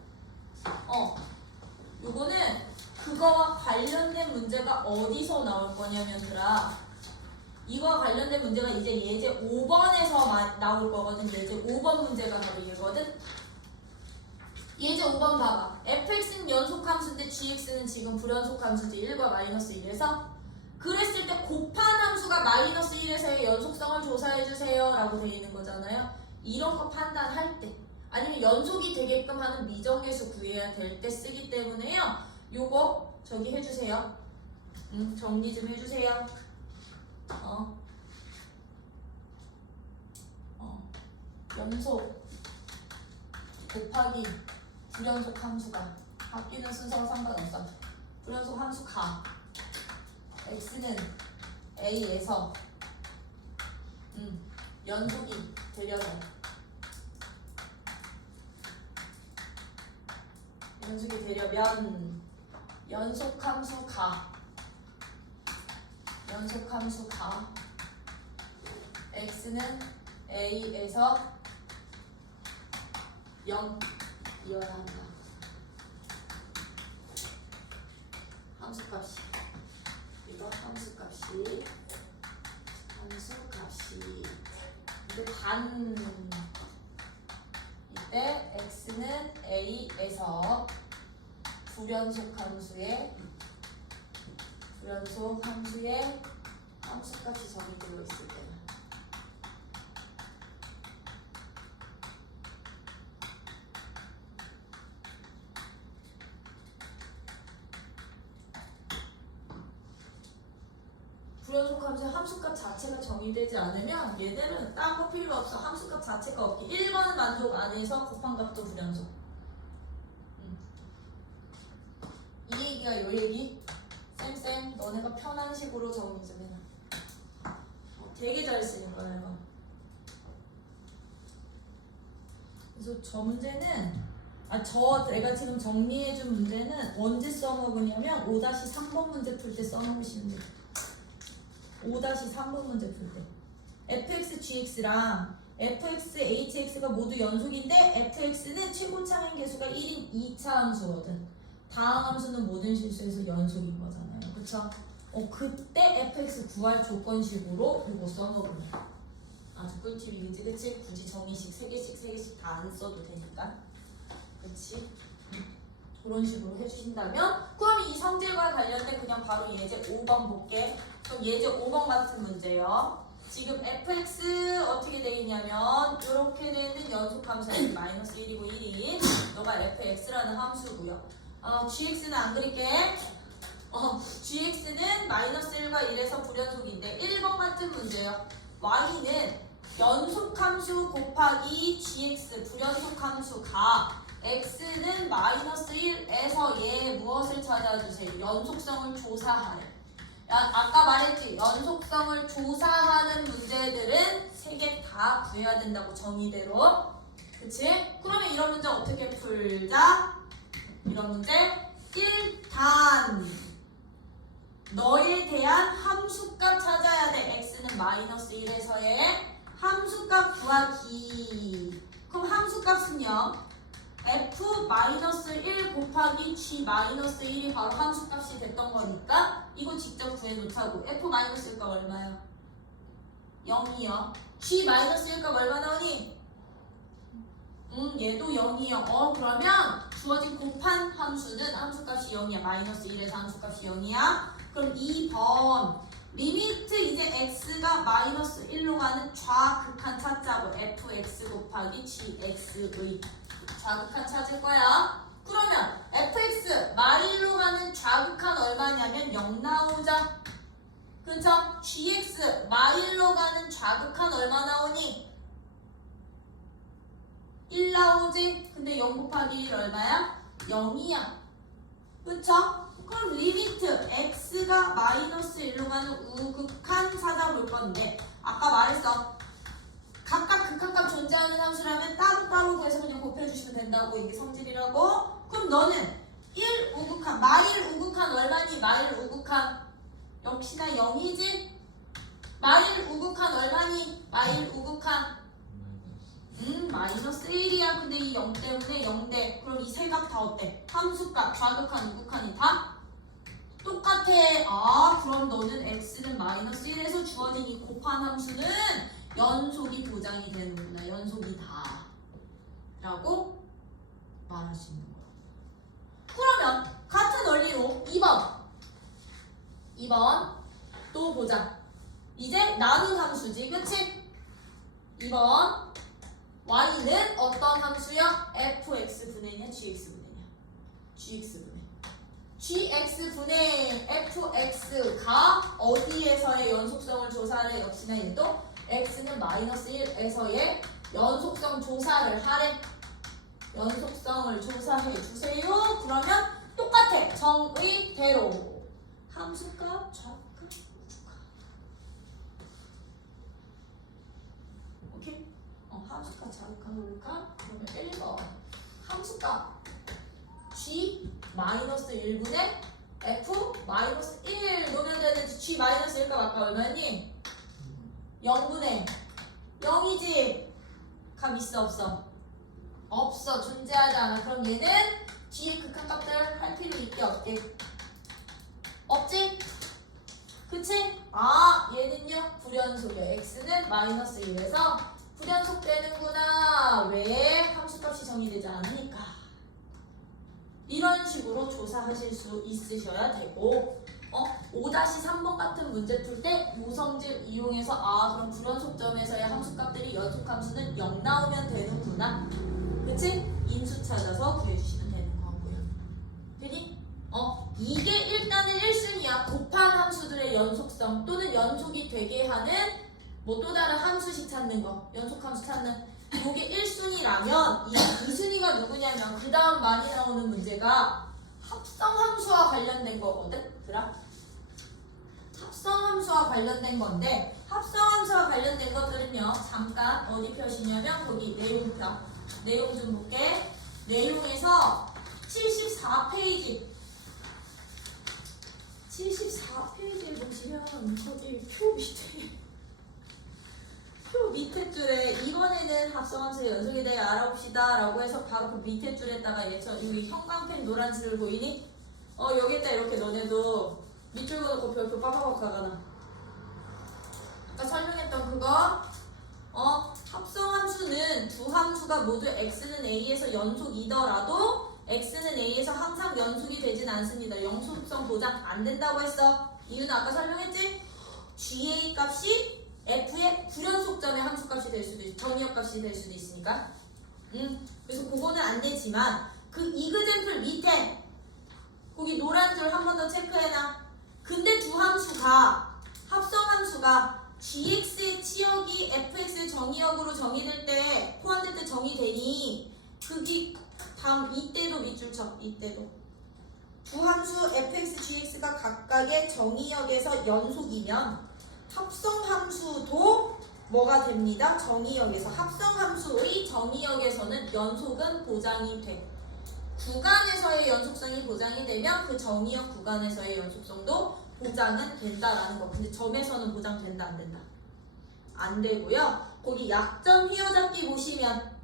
요거는 그거와 관련된 문제가 어디서 나올 거냐면들아, 이거와 관련된 문제가 이제 예제 5번에서 나올 거거든. 예제 5번 문제가 바로 이거거든. 예제 5번 봐봐. fx는 연속함수인데 gx는 지금 불연속함수지. 1과 마이너스 1에서 그랬을 때 곱한 함수가 마이너스 1에서의 연속성을 조사해주세요 라고 되어 있는 거잖아요. 이런 거 판단할 때 아니면 연속이 되게끔 하는 미정계수 구해야 될 때 쓰기 때문에요. 요거 저기 해주세요. 정리 좀 해주세요. 연속 곱하기 불연속 함수가 바뀌는 순서와 상관없어. 불연속 함수가 x는 a에서 연속이 되려면 연속함수가 x는 a에서 0이어야 한다. 함수값이 근데 이때 x는 a에서 불연속 함수의 함수값이 정의되어 있을 때는 불연속 함수의 함수값 자체가 정의되지 않으면 얘들은 딴 거 필요 없어. 함수값 자체가 없기. 1번 만족 안에서 곱한 값도 불연속. 이 얘기가 요 얘기? 쌤 너네가 편한 식으로 정리 좀 해놔. 되게 잘 쓰니까 내가. 그래서 저 문제는 내가 지금 정리해준 문제는 언제 써먹으냐면 5-3번 문제 풀 때 써먹으시면 돼요. 5-3번 문제 풀 때 fx, gx랑 fx, hx가 모두 연속인데 fx는 최고차항 계수가 1인 2차 함수거든. 다항 함수는 모든 실수에서 연속인 거잖아요. 그쵸? 그때 fx 구할 조건식으로 이거 써먹으면 아주 꿀팁이겠지. 그치? 굳이 정의식 3개씩 다 안 써도 되니까. 그치? 그런 식으로 해주신다면 그럼 이 성질과 관련된 그냥 바로 예제 5번 볼게. 그럼 예제 5번 같은 문제요. 지금 fx 어떻게 돼 있냐면 이렇게 되는 연속함수 마이너스 1이고 1이 너가 fx라는 함수고요. gx는 안 그릴게. gx는 마이너스 1과 1에서 불연속인데 1번 같은 문제요. y는 연속함수 곱하기 gx 불연속함수가 x는 마이너스 1에서 얘 무엇을 찾아주세요? 연속성을 조사하래. 아까 말했지? 연속성을 조사하는 문제들은 3개 다 구해야 된다고 정의대로. 그치? 그러면 이런 문제 어떻게 풀자? 이런 문제 일단 너에 대한 함수값 찾아야 돼. x는 마이너스 1에서의 함수값 구하기. 그럼 함수값은요 f-1 곱하기 g-1이 바로 함수값이 됐던 거니까 이거 직접 구해놓자고. f-1값 얼마야? 0이요. g-1값 얼마 나오니? 얘도 0이요. 그러면 주어진 곱한 함수는 함수값이 0이야. 마이너스 1에서 함수값이 0이야. 그럼 2번 리미트 이제 x가 마이너스 1로 가는 좌극한 찾자고. fx 곱하기 gx의 좌극한 찾을 거야. 그러면 fx 마일로 가는 좌극한 얼마냐면 0 나오자. 그쵸? gx 마일로 가는 좌극한 얼마 나오니? 1 나오지? 근데 0 곱하기 1 얼마야? 0이야. 그쵸? 그럼 리미트 x가 마이너스 1로 가는 우극한 찾아볼 건데 아까 말했어. 각각 극한값 존재하는 함수라면 따로따로 구해서 그냥 곱해주시면 된다고. 이게 성질이라고. 그럼 너는 1 우극한 마일 우극한 얼마니? 마일 우극한 역시나 0이지? 마일 우극한 얼마니? 마일 우극한 마이너스 1이야. 근데 이 0 때문에 0대. 그럼 이 세 값 다 어때? 함수값 좌극한 우극한이 다 똑같아. 그럼 너는 x는 마이너스 1에서 주어진 이 곱한 함수는 연속이 보장이 되는구나. 연속이 다 라고 말할 수 있는 거야. 그러면 같은 원리로 2번 또 보자. 이제 나눈 함수지. 그치? 2번 y는 어떤 함수야? fx분해냐 gx분해냐? gx분해. gx분해 fx가 어디에서의 연속성을 조사를 역시나 얘도 x는 마이너스 1에서의 연속성 조사를 하래. 연속성을 조사해 주세요. 그러면 똑같아. 정의대로 함수값 좌극한 우극한. 오케이? 함수값 좌극한 우극한. 그러면 1번 함수값 g 마이너스 1분의 f 마이너스 1 놓으면 되는지 g 마이너스 1값 아까 얼마니? 0분의 0이지? 값 있어 없어? 없어. 존재하지 않아. 그럼 얘는 뒤에 극한값들 할 필요 있게 없게? 없지? 그치? 얘는요 불연속이야. x는 마이너스 1에서 불연속 되는구나. 왜? 함수값이 정의되지 않으니까. 이런 식으로 조사하실 수 있으셔야 되고 5-3번 같은 문제 풀 때 모성질 이용해서 그럼 불연속점에서의 함수값들이 연속함수는 0 나오면 되는구나. 그치? 인수 찾아서 구해주시면 되는 거고요. 되니? 이게 일단은 1순위야. 곱한 함수들의 연속성 또는 연속이 되게 하는 뭐 또 다른 함수식 찾는 거. 연속함수 찾는 이게 1순위라면 이 2순위가 누구냐면 그 다음 많이 나오는 문제가 합성함수와 관련된 거거든. 그럼 합성함수와 관련된 건데 합성함수와 관련된 것들은요 잠깐 어디 펴시냐면 거기 내용표. 내용 좀 볼게. 내용에서 74페이지에 보시면 거기 표 밑에 줄에 이번에는 합성함수의 연속에 대해 알아봅시다 라고 해서 바로 그 밑에 줄에다가 여기 형광펜 노란색을 보이니? 여기에다 이렇게 너네도 밑줄 그어놓고 별표 빠바박 가거나 아까 설명했던 그거 합성함수는 두 함수가 모두 x는 a에서 연속이더라도 x는 a에서 항상 연속이 되진 않습니다. 연속성 보장 안 된다고 했어. 이유는 아까 설명했지? ga 값이 f의 불연속점의 함수값이 될 수도 있고 정의역값이 될 수도 있으니까 그래서 그거는 안 되지만 그 이그젠플 밑에 거기 노란 줄 한 번 더 체크해놔. 근데 두 함수가 합성함수가 gx의 치역이 fx의 정의역으로 정의될 때 포함될 때 정의되니 그게 다음 이때도 밑줄 쳐. 이때도 두 함수 fx, gx가 각각의 정의역에서 연속이면 합성함수도 뭐가 됩니다? 정의역에서 합성함수의 정의역에서는 연속은 보장이 돼. 구간에서의 연속성이 보장이 되면 그 정의역 구간에서의 연속성도 보장은 된다라는 거. 근데 점에서는 보장된다 안 된다? 안 되고요. 거기 약점 휘어잡기 보시면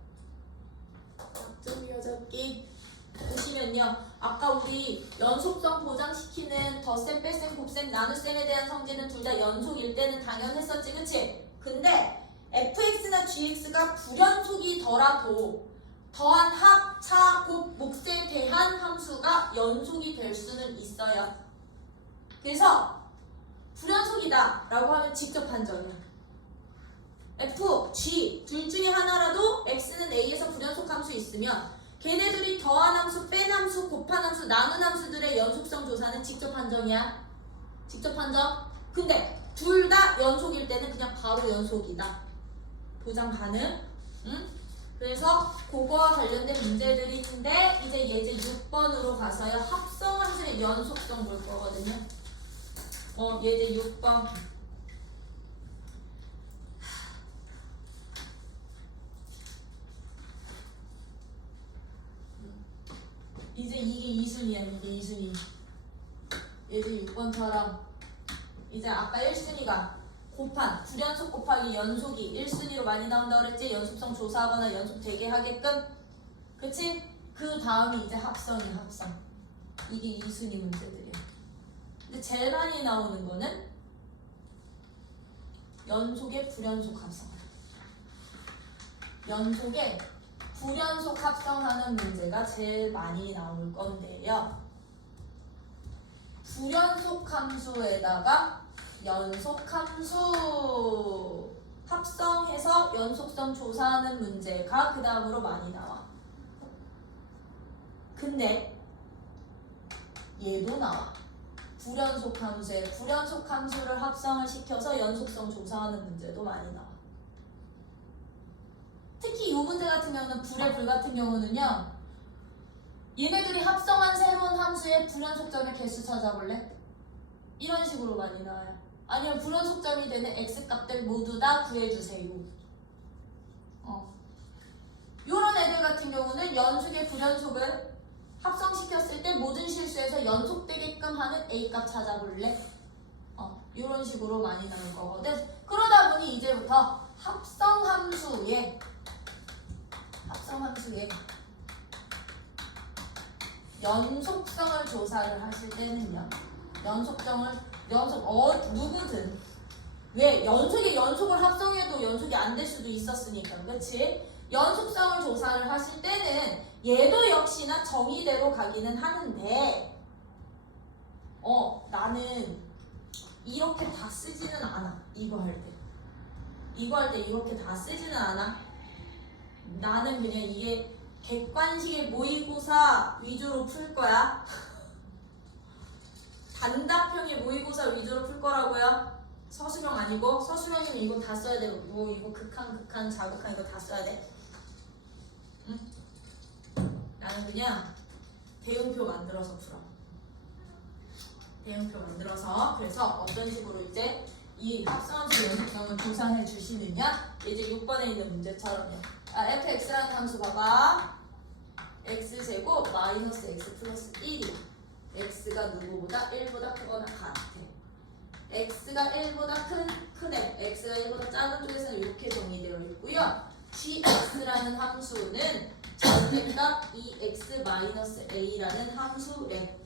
약점 휘어잡기 보시면요. 아까 우리 연속성 보장시키는 덧셈, 뺄셈, 곱셈, 나눗셈에 대한 성질은 둘 다 연속일 때는 당연했었지, 그치? 근데 fx나 gx가 불연속이더라도 더한 합, 차, 곱, 몫에 대한 함수가 연속이 될 수는 있어요. 그래서 불연속이다 라고 하면 직접 판정이야. f, g 둘 중에 하나라도 x는 a에서 불연속 함수 있으면 걔네들이 더한 함수, 뺀 함수, 곱한 함수, 나눈 함수들의 연속성 조사는 직접 판정이야. 직접 판정. 근데 둘 다 연속일 때는 그냥 바로 연속이다. 보장 가능. 응? 그래서 그거와 관련된 문제들이 있는데 이제 예제 6번으로 가서요. 합성 함수의 연속성 볼 거거든요. 예제 6번. 이제 이게 2순위야. 이게 2순위. 예제 6번처럼 이제 아까 1순위가 곱한, 불연속 곱하기 연속이 1순위로 많이 나온다고 그랬지? 연속성 조사하거나 연속되게 하게끔. 그치? 그 다음이 이제 합성이야, 합성. 이게 2순위 문제들이야. 근데 제일 많이 나오는 거는 연속의 불연속 합성. 연속의 불연속 합성하는 문제가 제일 많이 나올 건데요. 불연속 함수에다가 연속 함수 합성해서 연속성 조사하는 문제가 그 다음으로 많이 나와. 근데 얘도 나와. 불연속 함수에 불연속 함수를 합성을 시켜서 연속성 조사하는 문제도 많이 나와. 특히 이 문제 같은 경우는 불의 불 같은 경우는요. 얘네들이 합성한 새로운 함수의 불연속점의 개수 찾아볼래? 이런 식으로 많이 나와요. 아니면 불연속점이 되는 x값들 모두 다 구해주세요. 요런 애들 같은 경우는 연속의 불연속을 합성시켰을 때 모든 실수에서 연속되게끔 하는 a값 찾아볼래? 요런 식으로 많이 나올 거거든. 그러다 보니 이제부터 합성함수의 연속성을 조사를 하실 때는요. 누구든 왜 연속에 연속을 합성해도 연속이 안 될 수도 있었으니까, 그렇지? 연속성을 조사를 하실 때는 얘도 역시나 정의대로 가기는 하는데 나는 이렇게 다 쓰지는 않아. 이거 할 때 이렇게 다 쓰지는 않아. 나는 그냥 이게 객관식의 모의고사 위주로 풀 거야. 단답형의 모의고사 위주로 풀 거라고요. 서술형 아니고, 서술형이면 이거 다 써야 되고, 이거 극한, 자극한 이거 다 써야 돼. 응? 나는 그냥 대응표 만들어서 풀어. 대응표 만들어서. 그래서 어떤 식으로 이제 이 합성함수 연속성을 조사해 주시느냐? 이제 6번에 있는 문제처럼요. fx라는 함수 봐봐. x제곱 마이너스 x 플러스 1이야. x가 누구보다 1보다 크거나 같아. x가 1보다 크네. x가 1보다 작은 쪽에서는 이렇게 정의되어 있고요. gx라는 함수는 절대값 2x 마이너스 a라는 함수래.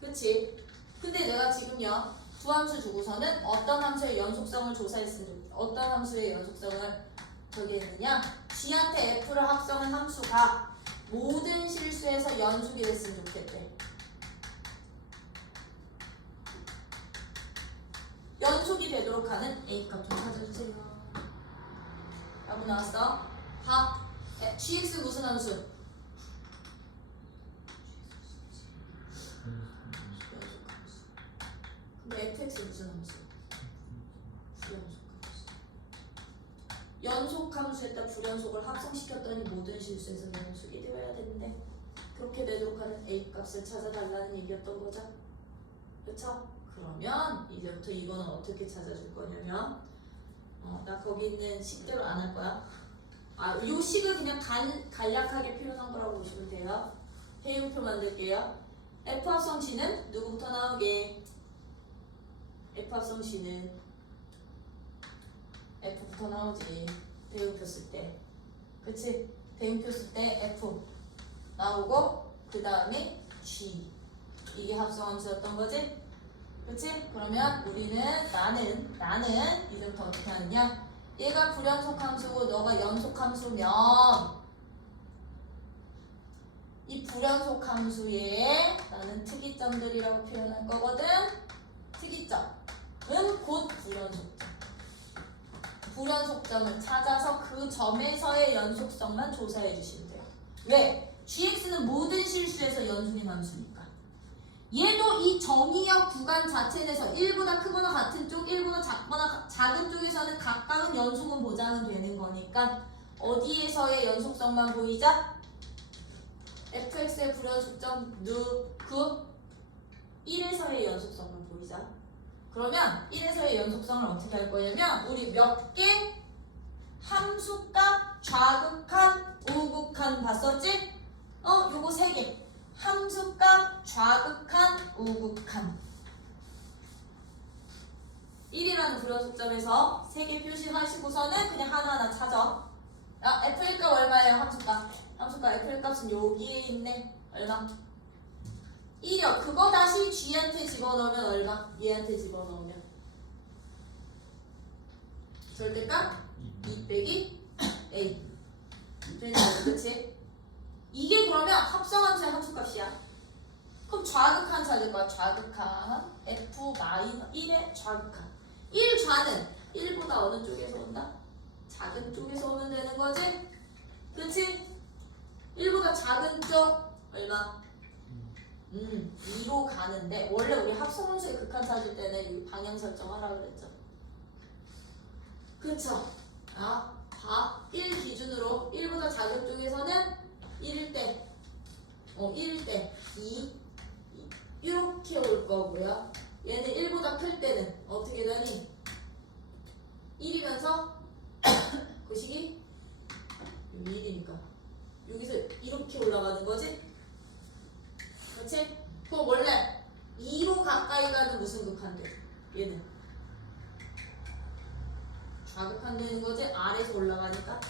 그치? 근데 내가 지금요 두 함수 주고서는 어떤 함수의 연속성을 조사했으면 어떤 함수의 연속성을 저기 했느냐? g한테 f를 합성한 함수가 모든 실수에서 연속이 됐으면 좋겠대. 연속이 되도록 하는 a값 좀 찾아주세요. 라고 나왔어. gx 무슨 함수? 근데 fx 무슨 함수? 연속 함수에다 불연속을 합성시켰더니 모든 실수에서 연속이 되어야 되는데 그렇게 되도록 하는 a값을 찾아달라는 얘기였던 거죠. 그쵸? 그러면 이제부터 이거는 어떻게 찾아줄 거냐면 나 거기 있는 식대로 안 할 거야. 요 식을 그냥 간략하게 표현한 거라고 보시면 돼요. 대응표 만들게요. f 합성 g는 누구부터 나오게? f 합성 g는 F부터 나오지. 대응표 쓸 때. 그치? 대응표 쓸 때 F 나오고 그 다음에 G. 이게 합성함수였던 거지? 그치? 그러면 우리는 나는 이제부터 어떻게 하느냐? 얘가 불연속함수고 너가 연속함수면 이 불연속함수의 나는 특이점들이라고 표현할 거거든. 특이점은 곧 불연속점. 불연속점을 찾아서 그 점에서의 연속성만 조사해 주시면 돼요. 왜? gx는 모든 실수에서 연속인 함수니까. 얘도 이 정의역 구간 자체 내에서 1보다 크거나 같은 쪽, 1보다 작거나 작은 쪽에서는 각각은 연속은 보장은 되는 거니까 어디에서의 연속성만 보이자? fx의 불연속점 누구 1에서의 연속성만 보이자. 그러면 1에서의 연속성을 어떻게 할 거냐면 우리 몇 개 함수값 좌극한 우극한 봤었지? 요거 3개 함수값 좌극한 우극한 1이라는 불연속점에서 3개 표시하시고서는 그냥 하나하나 찾아. f의 값 얼마예요? 함수값 f의 값은 여기에 있네. 얼마? 1이요. 그거 다시 g한테 집어넣으면 얼마? 얘한테 집어넣으면 절대값 2 빼기 a 되는 거지. 그치? 이게 그러면 합성함수의 함수값이야. 그럼 좌극한 찾을 거야. 좌극한 f-1의 좌극한 1좌는 1보다 어느 쪽에서 온다? 작은 쪽에서 오면 되는 거지? 그치? 1보다 작은 쪽 얼마? 2로 가는데 원래 우리 합성함수의 극한 찾을 때는 이 방향 설정하라 그랬죠. 그쵸? 봐. 1 기준으로 1보다 작은 쪽에서는 1일 때 2 이렇게 올 거고요. 얘는 1보다 클 때는 어떻게 되니? 1이면서 그 식이 여기 1이니까 여기서 이렇게 올라가는 거지? 그치? 그럼 원래 2로 가까이 가는 무슨 극한데? 얘는 좌극한되는 거지? 아래에서 올라가니까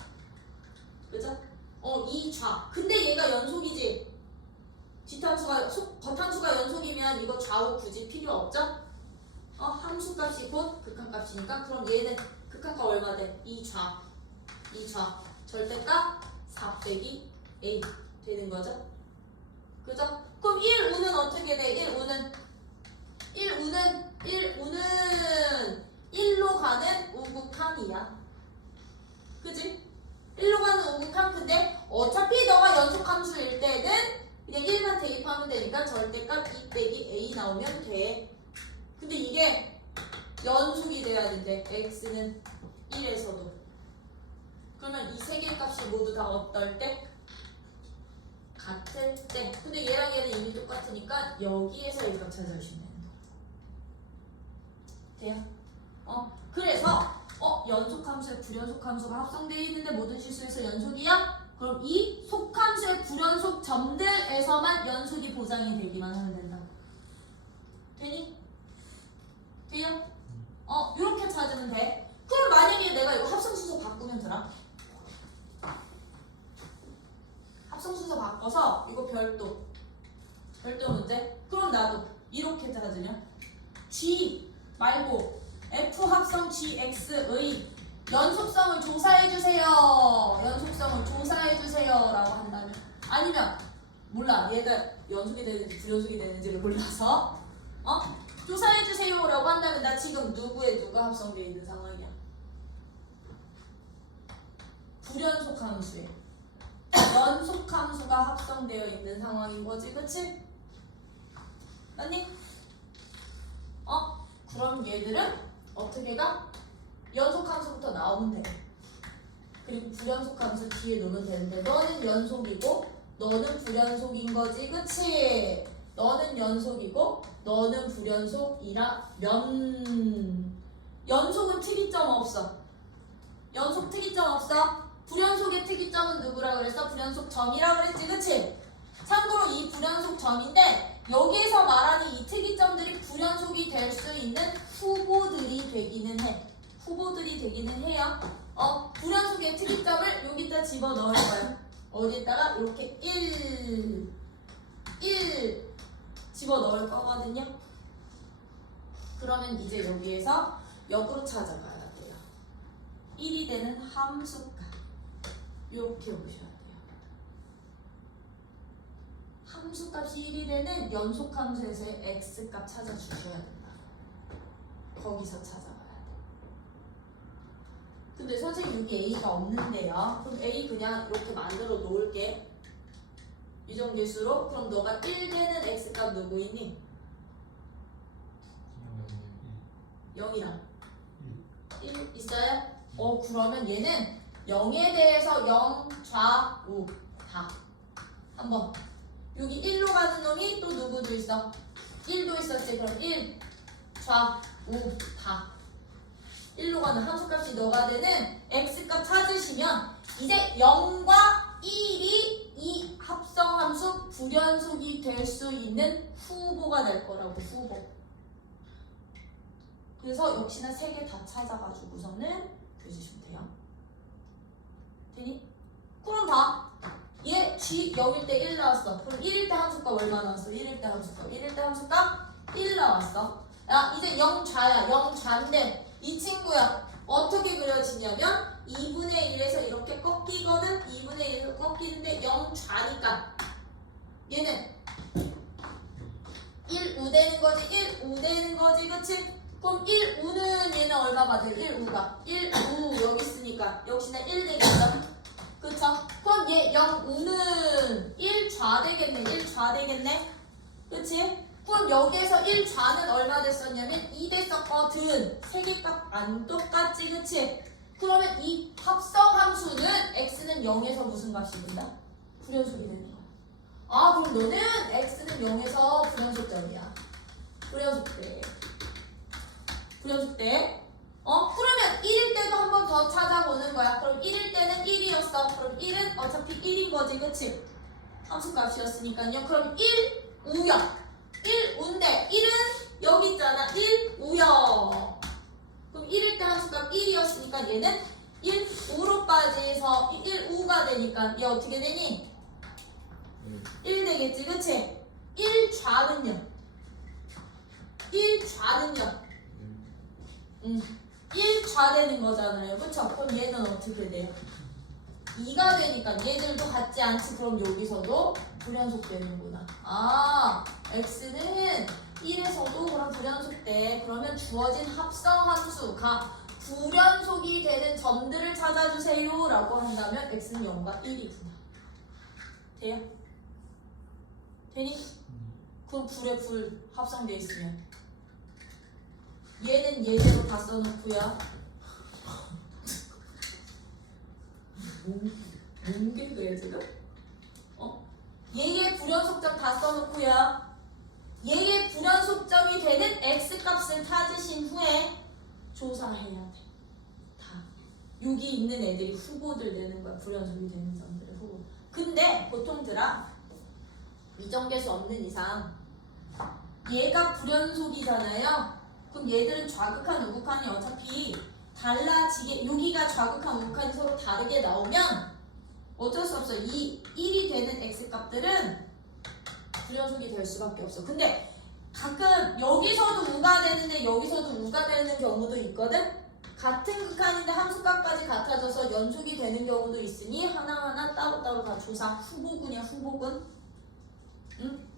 그죠? 2좌 근데 얘가 연속이지? 겉함수가 연속이면 이거 좌우 굳이 필요 없죠? 함수값이 곧 극한값이니까 그럼 얘는 극한값 얼마 돼? 2좌 절대값 4 빼기 a 되는 거죠? 그죠? 그럼 1우는 어떻게 돼? 1우는 1로 가는 우극한이야. 그지? 1로 가는 우극한. 근데 어차피 너가 연속함수일 때는 그냥 1만 대입하면 되니까 절대값 2 빼기 a 나오면 돼. 근데 이게 연속이 돼야 된대. x는 1에서도. 그러면 이 세 개의 값이 모두 다 어떨 때? 같을 때. 근데 얘랑 얘는 이미 똑같으니까 여기에서 이 값 찾아주시면 되는 거. 돼요? 그래서 연속함수에 불연속함수가 합성되어 있는데 모든 실수에서 연속이야? 그럼 이 속함수의 불연속 점들에서만 연속이 보장이 되기만 하면 된다. 되니? 돼요? 이렇게 찾으면 돼. 그럼 만약에 내가 이거 합성순서 바꾸면 되나? 합성순서 바꿔서 이거 별도 문제? 그럼 나도 이렇게 찾으면 G 말고 F 합성 GX의 연속성을 조사해주세요. 라고 한다면 아니면 몰라 얘가 연속이 되는지 불연속이 되는지를 몰라서 조사해주세요 라고 한다면 나 지금 누구에 누가 합성되어 있는 상황이야? 불연속 함수에 연속 함수가 합성되어 있는 상황인 거지. 그치? 맞니? 그럼 얘들은 어떻게 가? 연속함수부터 나오면 돼. 그리고 불연속함수 뒤에 놓으면 되는데 너는 연속이고 너는 불연속인 거지. 그치? 너는 연속이고 너는 불연속이라면 연속은 특이점 없어. 연속 특이점 없어. 불연속의 특이점은 누구라 그랬어? 불연속점이라 그랬지. 그치? 참고로 이 불연속점인데 여기에서 말하는 이 특이점들이 불연속이 될 수 있는 후보들이 되기는 해. 후보들이 되기는 해요. 불연속의 특이점을 여기다 집어 넣을 거예요. 어디다가 이렇게 1 집어 넣을 거거든요. 그러면 이제 여기에서 역으로 찾아가야 돼요. 1이 되는 함수값 이렇게 오셔야 돼요. 함수값이 1이 되는 연속함수에서의 x값 찾아주셔야 된다. 거기서 찾아가야 돼. 근데 선생님 여기 a가 없는데요. 그럼 a 그냥 이렇게 만들어 놓을게. 유정계수로. 그럼 너가 1 되는 x값 누구 있니? 0이랑 1 있어요? 그러면 얘는 0에 대해서 0 좌우 다 한번 여기 1로 가는 놈이 또 누구도 있어? 1도 있었지. 그럼 1 좌우 다 1로 가는 함수값이 너가 되는 x값 찾으시면 이제 0과 1이 이 합성함수 불연속이 될 수 있는 후보가 될 거라고. 후보. 그래서 역시나 3개 다 찾아가지고서는 해주시면 돼요. 되니? 그럼 봐. 얘 G 0일 때 1 나왔어. 그럼 1일 때 함수값 얼마 나왔어? 1일 때 함수값. 1일 때 함수값 1 나왔어. 야, 이제 0 좌야. 0 좌인데 이 친구야. 어떻게 그려지냐면 2분의 1에서 이렇게 꺾이거든. 2분의 1에서 꺾이는데 0 좌니까 얘는 1 우 되는 거지. 1 우 되는 거지. 그치? 그럼 1 우는 얘는 얼마 받아? 1 우가 1 우 여기 있으니까 역시나 1 되겠죠? 그쵸? 그럼 얘 0 우는 1 좌 되겠네. 1 좌 되겠네. 그치? 그럼 여기에서 1 좌는 얼마 됐었냐면 2 됐었거든. 3개 값 안 똑같지. 그치? 그러면 이 합성함수는 x는 0에서 무슨 값이 된다? 불연속이 되는 거야. 아, 그럼 너는 x는 0에서 불연속점이야. 불연속대. 불연속 때. 그러면 1일 때도 한 번 더 찾아보는 거야. 그럼 1일 때는 1이었어. 그럼 1은 어차피 1인 거지. 그치? 함수값이었으니까요. 그럼 1 우야. 1 우인데 1은 여기 있잖아. 1 우야. 그럼 1일 때 함수값 1이었으니까 얘는 1 우로 빠져서 1 우가 되니까 얘 어떻게 되니? 1 되겠지. 그치? 1 좌는요? 1 좌는요? 1좌 되는 거잖아요. 그쵸? 그럼 얘는 어떻게 돼요? 2가 되니까 얘들도 같지 않지. 그럼 여기서도 불연속 되는구나. 아, x는 1에서도 그럼 불연속 돼. 그러면 주어진 합성함수가 불연속이 되는 점들을 찾아주세요 라고 한다면 x는 0과 1이구나. 돼요? 되니? 그럼 불에 불 합성되어 있으면 얘는 얘대로 다 써놓고요. 뭔 개그야 지금? 얘의 불연속점 다 써놓고요. 얘의 불연속점이 되는 x값을 찾으신 후에 조사해야 돼. 다. 여기 있는 애들이 후보들 되는 거야. 불연속이 되는 점들의 후보. 근데 보통들아 미정계수 없는 이상 얘가 불연속이잖아요. 그럼 얘들은 좌극한 우극한이 어차피 달라지게 여기가 좌극한 우극한이 서로 다르게 나오면 어쩔 수 없어. 이 1이 되는 x값들은 불연속이 될 수밖에 없어. 근데 가끔 여기서도 우가 되는데 여기서도 우가 되는 경우도 있거든. 같은 극한인데 함수값까지 같아져서 연속이 되는 경우도 있으니 하나하나 따로따로 다 조사. 후보군이야. 후보군. 응?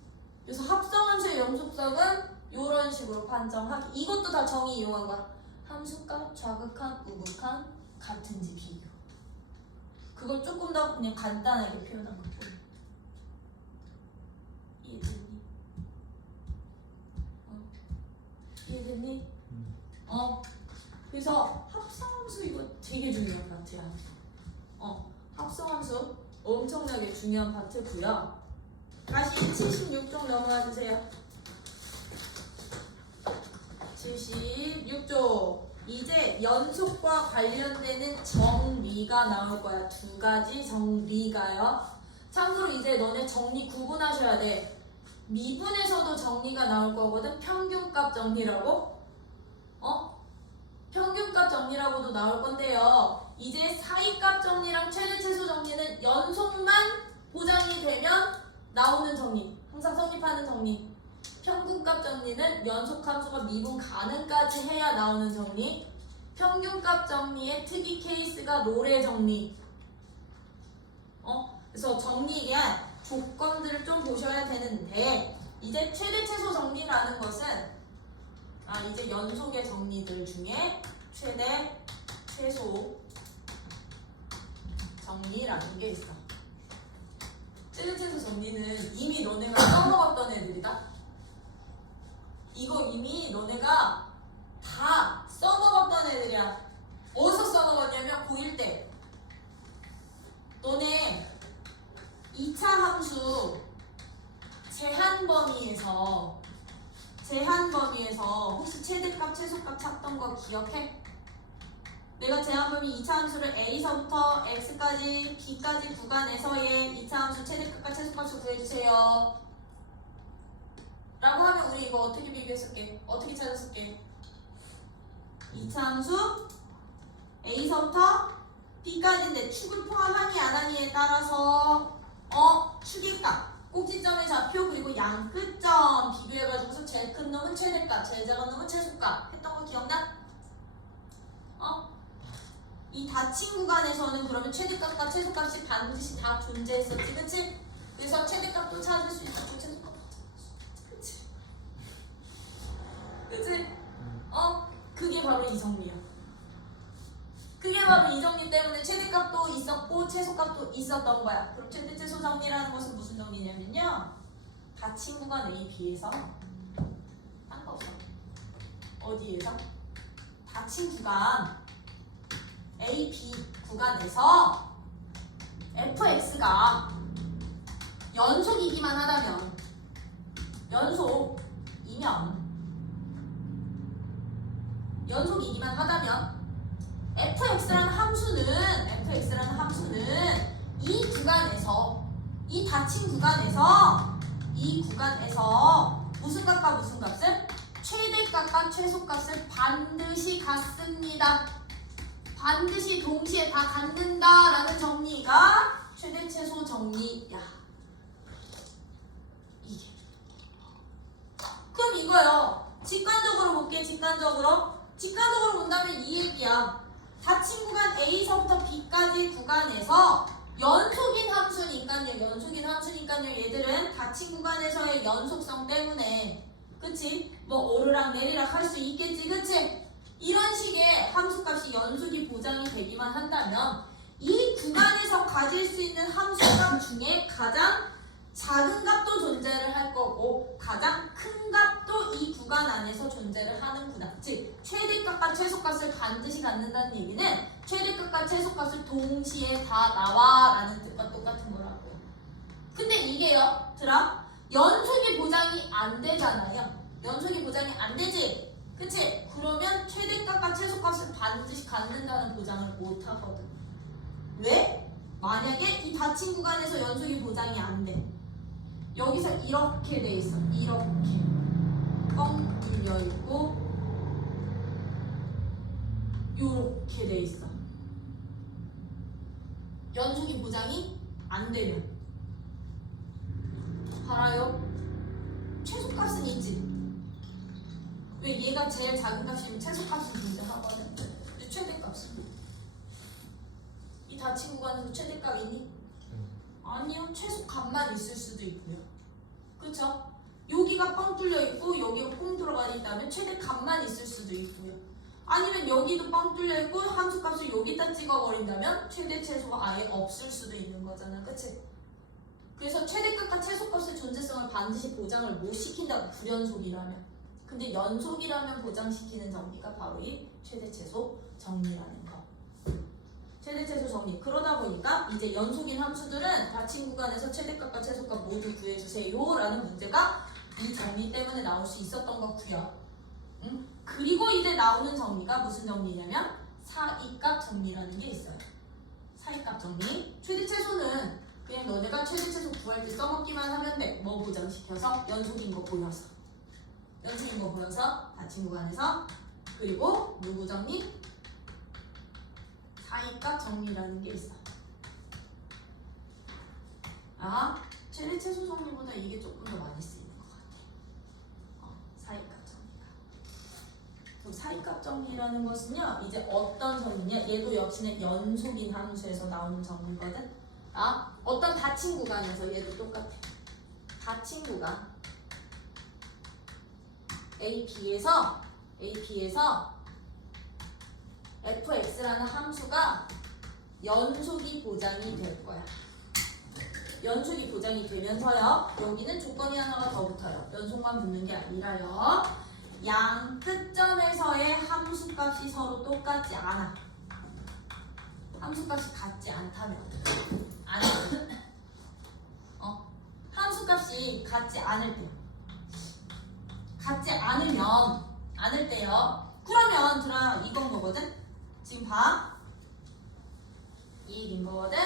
그래서 합성함수의 연속성은 이런 식으로 판정하기. 이것도 다 정의 이용한 거야. 함수값, 좌극한, 우극한, 같은지 비교. 그걸 조금 더 그냥 간단하게 표현한 것뿐. 이해됐니? 이해됐니? 그래서 합성함수 이거 되게 중요한 파트야. 합성함수 엄청나게 중요한 파트고요. 다시 76쪽 넘어와 주세요. 76쪽. 이제 연속과 관련되는 정리가 나올 거야. 2가지 정리가요. 참고로 이제 너네 정리 구분하셔야 돼. 미분에서도 정리가 나올 거거든. 평균값 정리라고. 평균값 정리라고도 나올 건데요. 이제 사이값 정리랑 최대 최소 정리는 연속만 보장이 되면 나오는 정리, 항상 성립하는 정리. 평균값 정리는 연속함수가 미분 가능까지 해야 나오는 정리. 평균값 정리의 특이 케이스가 롤의 정리. 그래서 정리에 대한 조건들을 좀 보셔야 되는데, 이제 최대 최소 정리라는 것은 이제 연속의 정리들 중에 최대 최소 정리라는 게 있어. 최대 최소 정리는 이미 너네가 써먹었던 애들이다. 이거 이미 너네가 다 써먹었던 애들이야. 어디서 써먹었냐면 고1 때. 너네 2차 함수 제한 범위에서 혹시 최대값, 최소값 찾던 거 기억해? 내가 제한 범위 2차 함수를 A서부터 X까지, B까지 구간에서의 2차 함수 최대값과 최소값을 구해주세요. 라고 하면 우리 이거 어떻게 비교했을게? 어떻게 찾았을게? 2차 함수 A서부터 B까지인데 축을 포함하니 안 하니에 따라서 축의 값, 꼭지점의 좌표 그리고 양 끝점 비교해가지고서 제일 큰 놈은 최대값, 제일 작은 놈은 최소값 했던 거 기억나? 이 닫힌 구간에서는 그러면 최대값과 최소값이 반드시 다 존재했었지, 그치? 그래서 최대값도 찾을 수 있었고 최소값도 찾을 수 있었지, 그치? 그게 바로 이 정리야. 그게 바로 이 정리 때문에 최대값도 있었고 최소값도 있었던 거야. 그럼 최대 최소 정리라는 것은 무슨 정리냐면요, 닫힌 구간 A, B에서 딴 거 없어. 어디에서? 닫힌 구간 A, B 구간에서 fx가 연속이기만 하다면, 연속이기만 하다면 fx라는 함수는 이 구간에서, 이 닫힌 구간에서, 무슨 값과 무슨 값을? 최대값과 최소값을 반드시 갖습니다. 반드시 동시에 다 갖는다라는 정리가 최대 최소 정리야. 이게. 그럼 이거요. 직관적으로 볼게. 직관적으로 본다면 이 얘기야. 닫힌 구간 A서부터 B까지 구간에서 연속인 함수니까요. 얘들은 닫힌 구간에서의 연속성 때문에, 그치? 뭐 오르락 내리락 할 수 있겠지, 그치? 이런 식의 함수값이 연속이 보장이 되기만 한다면 이 구간에서 가질 수 있는 함수값 중에 가장 작은 값도 존재를 할 거고 가장 큰 값도 이 구간 안에서 존재를 하는구나. 즉 최대값과 최소값을 반드시 갖는다는 얘기는 최대값과 최소값을 동시에 다 나와 라는 뜻과 똑같은 거라고. 근데 이게요, 연속이 보장이 안 되잖아요. 연속이 보장이 안 되지, 그치? 그러면 최대값과 최소값을 반드시 갖는다는 보장을 못 하거든. 왜? 만약에 이 닫힌 구간에서 연속이 보장이 안 돼. 여기서 이렇게 돼 있어. 이렇게 뻥 뚫려 있고 요렇게 돼 있어. 연속이 보장이 안 되면 봐라요. 최소값은 있지. 왜? 얘가 제일 작은 값이면 최소값은 존재하거든. 근데 최대값은 이 닫힌 구간에서 최대값이니? 아니요. 최소값만 있을 수도 있고요. 그쵸? 여기가 뻥 뚫려 있고 여기가 뻥 들어가 있다면 최대값만 있을 수도 있고요. 아니면 여기도 뻥 뚫려 있고 함수값을 여기다 찍어버린다면 최대 최소가 아예 없을 수도 있는 거잖아. 그치? 그래서 최대값과 최소값의 존재성을 반드시 보장을 못 시킨다고, 불연속이라면. 근데 연속이라면 보장시키는 정리가 바로 이 최대 최소 정리라는 거. 최대 최소 정리. 그러다 보니까 이제 연속인 함수들은 닫힌 구간에서 최대값과 최소값 모두 구해주세요 라는 문제가 이 정리 때문에 나올 수 있었던 거고요. 그리고 이제 나오는 정리가 무슨 정리냐면 사이값 정리라는 게 있어요. 사이값 정리. 최대 최소는 그냥 너네가 최대 최소 구할 때 써먹기만 하면 돼. 뭐 보장시켜서? 연속인 거 보여서. 닫힌 구간에서. 그리고 누구 정리? 사이값 정리라는 게 있어. 아, 최대 최소 정리보다 이게 조금 더 많이 쓰이는 것 같아. 사이값 정리가. 그럼 사이값 정리라는 것은요, 이제 어떤 정리냐? 얘도 역시는 연속인 함수에서 나오는 정리거든. 어떤 닫힌 구간에서 얘도 똑같아. 닫힌 구간. AP에서 fx라는 함수가 연속이 보장이 될 거야. 연속이 보장이 되면서요, 여기는 조건이 하나가 더 붙어요. 연속만 붙는 게 아니라요, 양 끝점에서의 함수값이 서로 똑같지 않아. 함수값이 같지 않다면 함수값이 같지 않을 때요. 같지 않을 때요. 그러면 들아 이건 거거든. 지금 봐. 이 얘기인 거거든.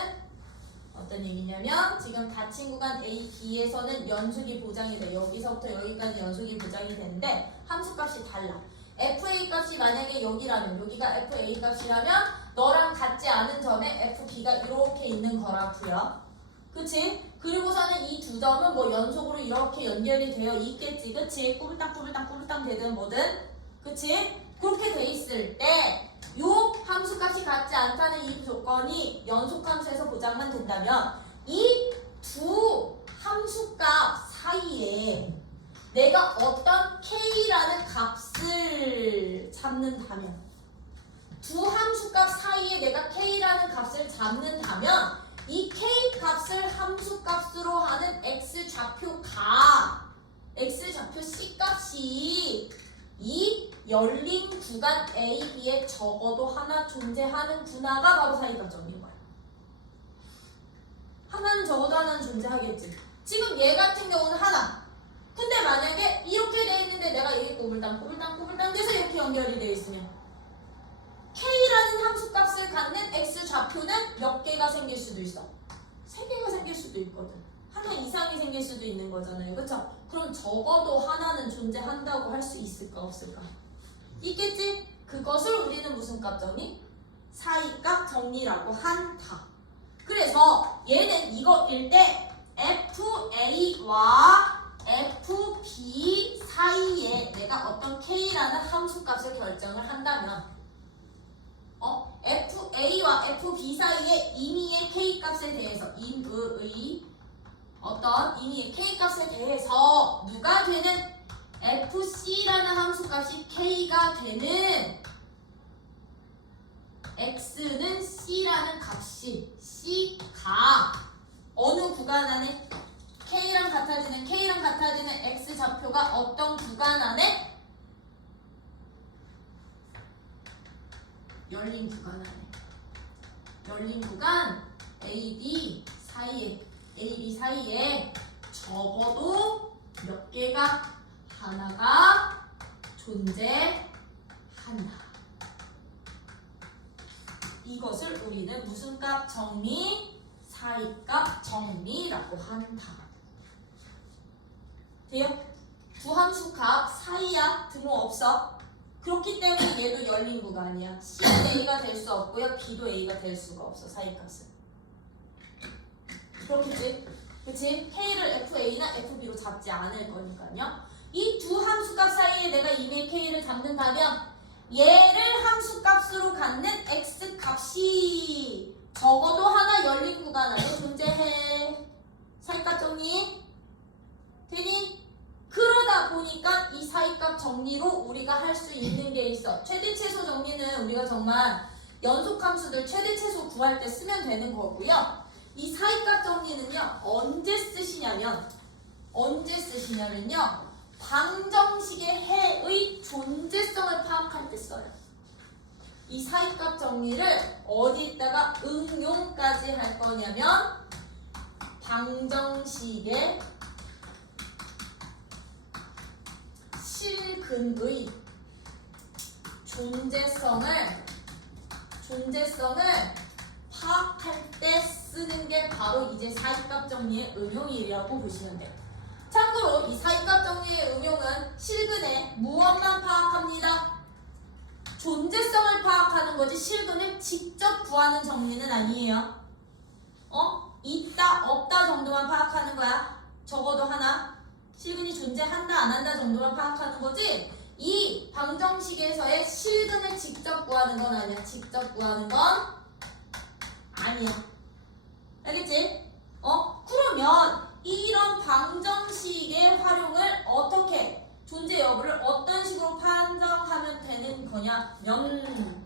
어떤 얘기냐면 지금 닫힌 구간 A, B에서는 연속이 보장이 돼. 여기서부터 여기까지 연속이 보장이 되는데 함수값이 달라. FA 값이 만약에 여기라면, 여기가 FA 값이라면 너랑 같지 않은 점에 FB가 이렇게 있는 거라고요. 그치? 그리고서는 이 두 점은 뭐 연속으로 이렇게 연결이 되어 있겠지. 그치? 꾸불땅 되든 뭐든. 그치? 그렇게 돼 있을 때 요 함수값이 같지 않다는 이 조건이 연속함수에서 보장만 된다면 이 두 함수값 사이에 내가 어떤 k라는 값을 잡는다면, 두 함수값 사이에 내가 k라는 값을 잡는다면 이 k 값을 함수값으로 하는 x좌표가, x좌표 c 값이 이 열린 구간 A, B에 적어도 하나 존재하는구나가 바로 사이값 정리인 거야. 하나는 적어도 하나는 존재하겠지. 지금 얘 같은 경우는 하나. 근데 만약에 이렇게 돼 있는데 내가 이게 꼬불땅 돼서 이렇게 연결이 돼 있으면 K라는 함수값을 갖는 X좌표는 몇 개가 생길 수도 있어. 3개가 생길 수도 있거든. 하나 이상이 생길 수도 있는 거잖아요. 그쵸? 그럼 적어도 하나는 존재한다고 할 수 있을까 없을까? 있겠지? 그것을 우리는 무슨 값 정리? 사이값 정리라고 한다. 그래서 얘는 이거일 때 FA와 FB 사이에 내가 어떤 K라는 함수값을 결정을 한다면 FA와 FB 사이에 임의의 K값에 대해서 임의의 K값에 대해서 누가 되는 FC라는 함수값이 K가 되는 X는 C라는 값이 C가 어느 구간 안에 K랑 같아지는 X좌표가 어떤 구간 안에 열린 구간 AB 사이에 적어도 몇 개가 하나가 존재한다. 이것을 우리는 무슨 값 정리? 사이값 정리라고 한다. 돼요? 두 함수 값 사이야. 등호 없어. 그렇기 때문에 얘도 열린 구간이야. C는 A가 될 수 없고요. B도 A가 될 수가 없어. 사이값은. 그렇겠지? 그치? K를 FA나 FB로 잡지 않을 거니까요. 이 두 함수값 사이에 내가 이미 K를 잡는다면 얘를 함수값으로 갖는 X값이 적어도 하나 열린 구간 안에 존재해. 사이값 정리 되니? 그러다 보니까 이 사이값 정리로 우리가 할 수 있는 게 있어. 최대 최소 정리는 우리가 정말 연속함수들 최대 최소 구할 때 쓰면 되는 거고요. 이 사이값 정리는요, 언제 쓰시냐면요, 방정식의 해의 존재성을 파악할 때 써요. 이 사이값 정리를 어디다가 응용까지 할 거냐면 방정식의 실근의 존재성을 파악할 때 쓰는 게 바로 이제 사이값 정리의 응용이라고 보시면 돼요. 참고로 이 사이값 정리의 응용은 실근의 무엇만 파악합니다. 존재성을 파악하는 구하는 거지 실근을 직접 구하는 정리는 아니에요. 있다 없다 정도만 파악하는 거야. 적어도 하나. 실근이 존재한다 안 한다 정도만 파악하는 거지. 이 방정식에서의 실근을 직접 구하는 건 아니야. 직접 구하는 건 아니야. 알겠지? 그러면 이런 방정식의 활용을 어떻게, 존재 여부를 어떤 식으로 판정하면 되는 거냐면,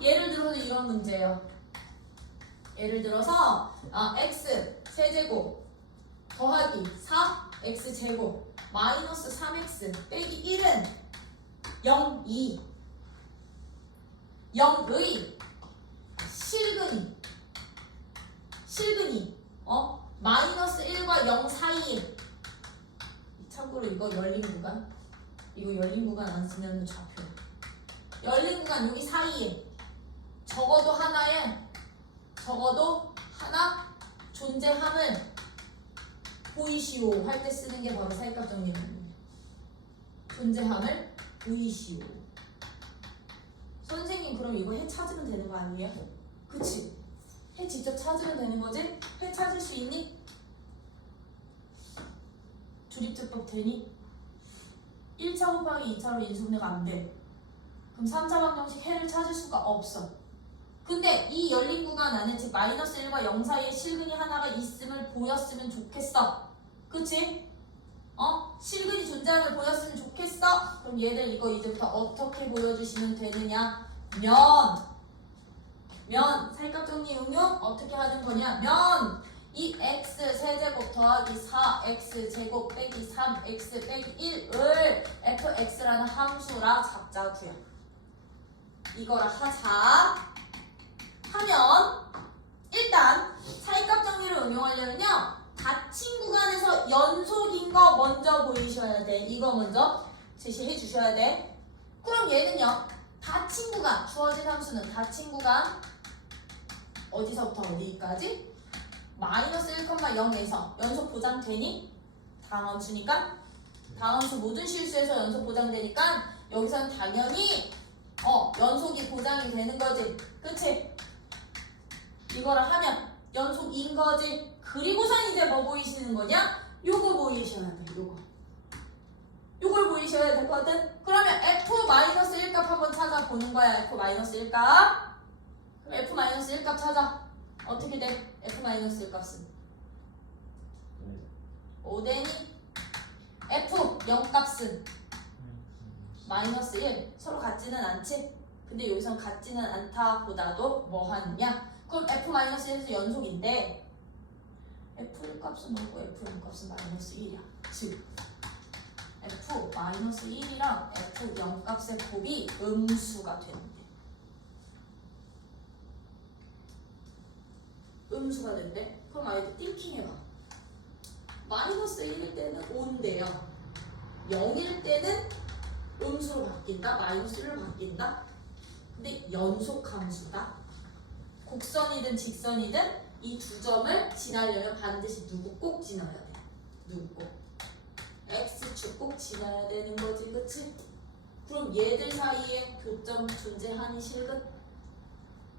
예를 들어서 이런 문제예요. 예를 들어서 x 세제곱 더하기 4x 제곱 마이너스 3x 빼기 1은 0, 2 0의 실근이 마이너스 1과 0 사이에, 참고로 이거 열린 구간 안 쓰면 좌표, 열린 구간 여기 사이에 적어도 하나 존재함을 보이시오 할 때 쓰는 게 바로 사이값 정리입니다. 존재함을 보이시오. 선생님 그럼 이거 해 찾으면 되는 거 아니에요? 그치? 해 직접 찾으면 되는 거지? 해 찾을 수 있니? 조립제법 되니? 1차 곱하기 2차로 인수분해가 안 돼. 그럼 3차 방정식 해를 찾을 수가 없어. 근데 이 열린 구간 안에 즉 마이너스 1과 0 사이에 실근이 하나가 있음을 보였으면 좋겠어. 그치? 실근이 존재하는 걸 보였으면 좋겠어? 그럼 얘들 이거 이제부터 어떻게 보여주시면 되느냐? 사이값 정리 응용 어떻게 하는 거냐면 이 x 세제곱 더하기 4x 제곱 빼기 3x 빼기 1을 fx라는 함수라 잡자고요. 이거라 하자. 하면 일단 사이값 정리를 응용하려면요, 닫힌 구간에서 연속인 거 먼저 보이셔야 돼. 이거 먼저 제시해 주셔야 돼. 그럼 얘는요, 닫힌 구간, 주어진 함수는 닫힌 구간 어디서부터 어디까지? 마이너스 1,0에서 연속 보장되니? 다음 함수니까. 다음 함수 모든 실수에서 연속 보장되니까 여기서는 당연히 연속이 보장이 되는 거지. 그치? 이거를 하면 연속인 거지. 그리고선 이제 뭐 보이시는 거냐? 요거 보이셔야 돼. 요걸 보이셔야 되거든. 그러면 f-1값 한번 찾아보는 거야. f-1값. 그럼 f-1값 찾아. 어떻게 돼? f-1값은 5되니? f 0값은 마이너스 1. 서로 같지는 않지? 근데 여기선 같지는 않다 보다도 뭐 하느냐? 그럼 f-1에서 연속인데 f1값은 뭐고 f0값은 마이너스 1이야. 즉 f-1이랑 f0값의 곱이 음수가 되는데, 음수가 된대? 그럼 아이들 띵킹해봐. 마이너스 1일 때는 5인데요, 0일 때는 음수로 바뀐다, 마이너스 1로 바뀐다. 근데 연속함수다. 곡선이든 직선이든 이 두 점을 지나려면 반드시 누구 꼭 지나야 돼. 누구 꼭. X축 꼭 지나야 되는 거지, 그치? 그럼 얘들 사이에 교점 존재하니 실근?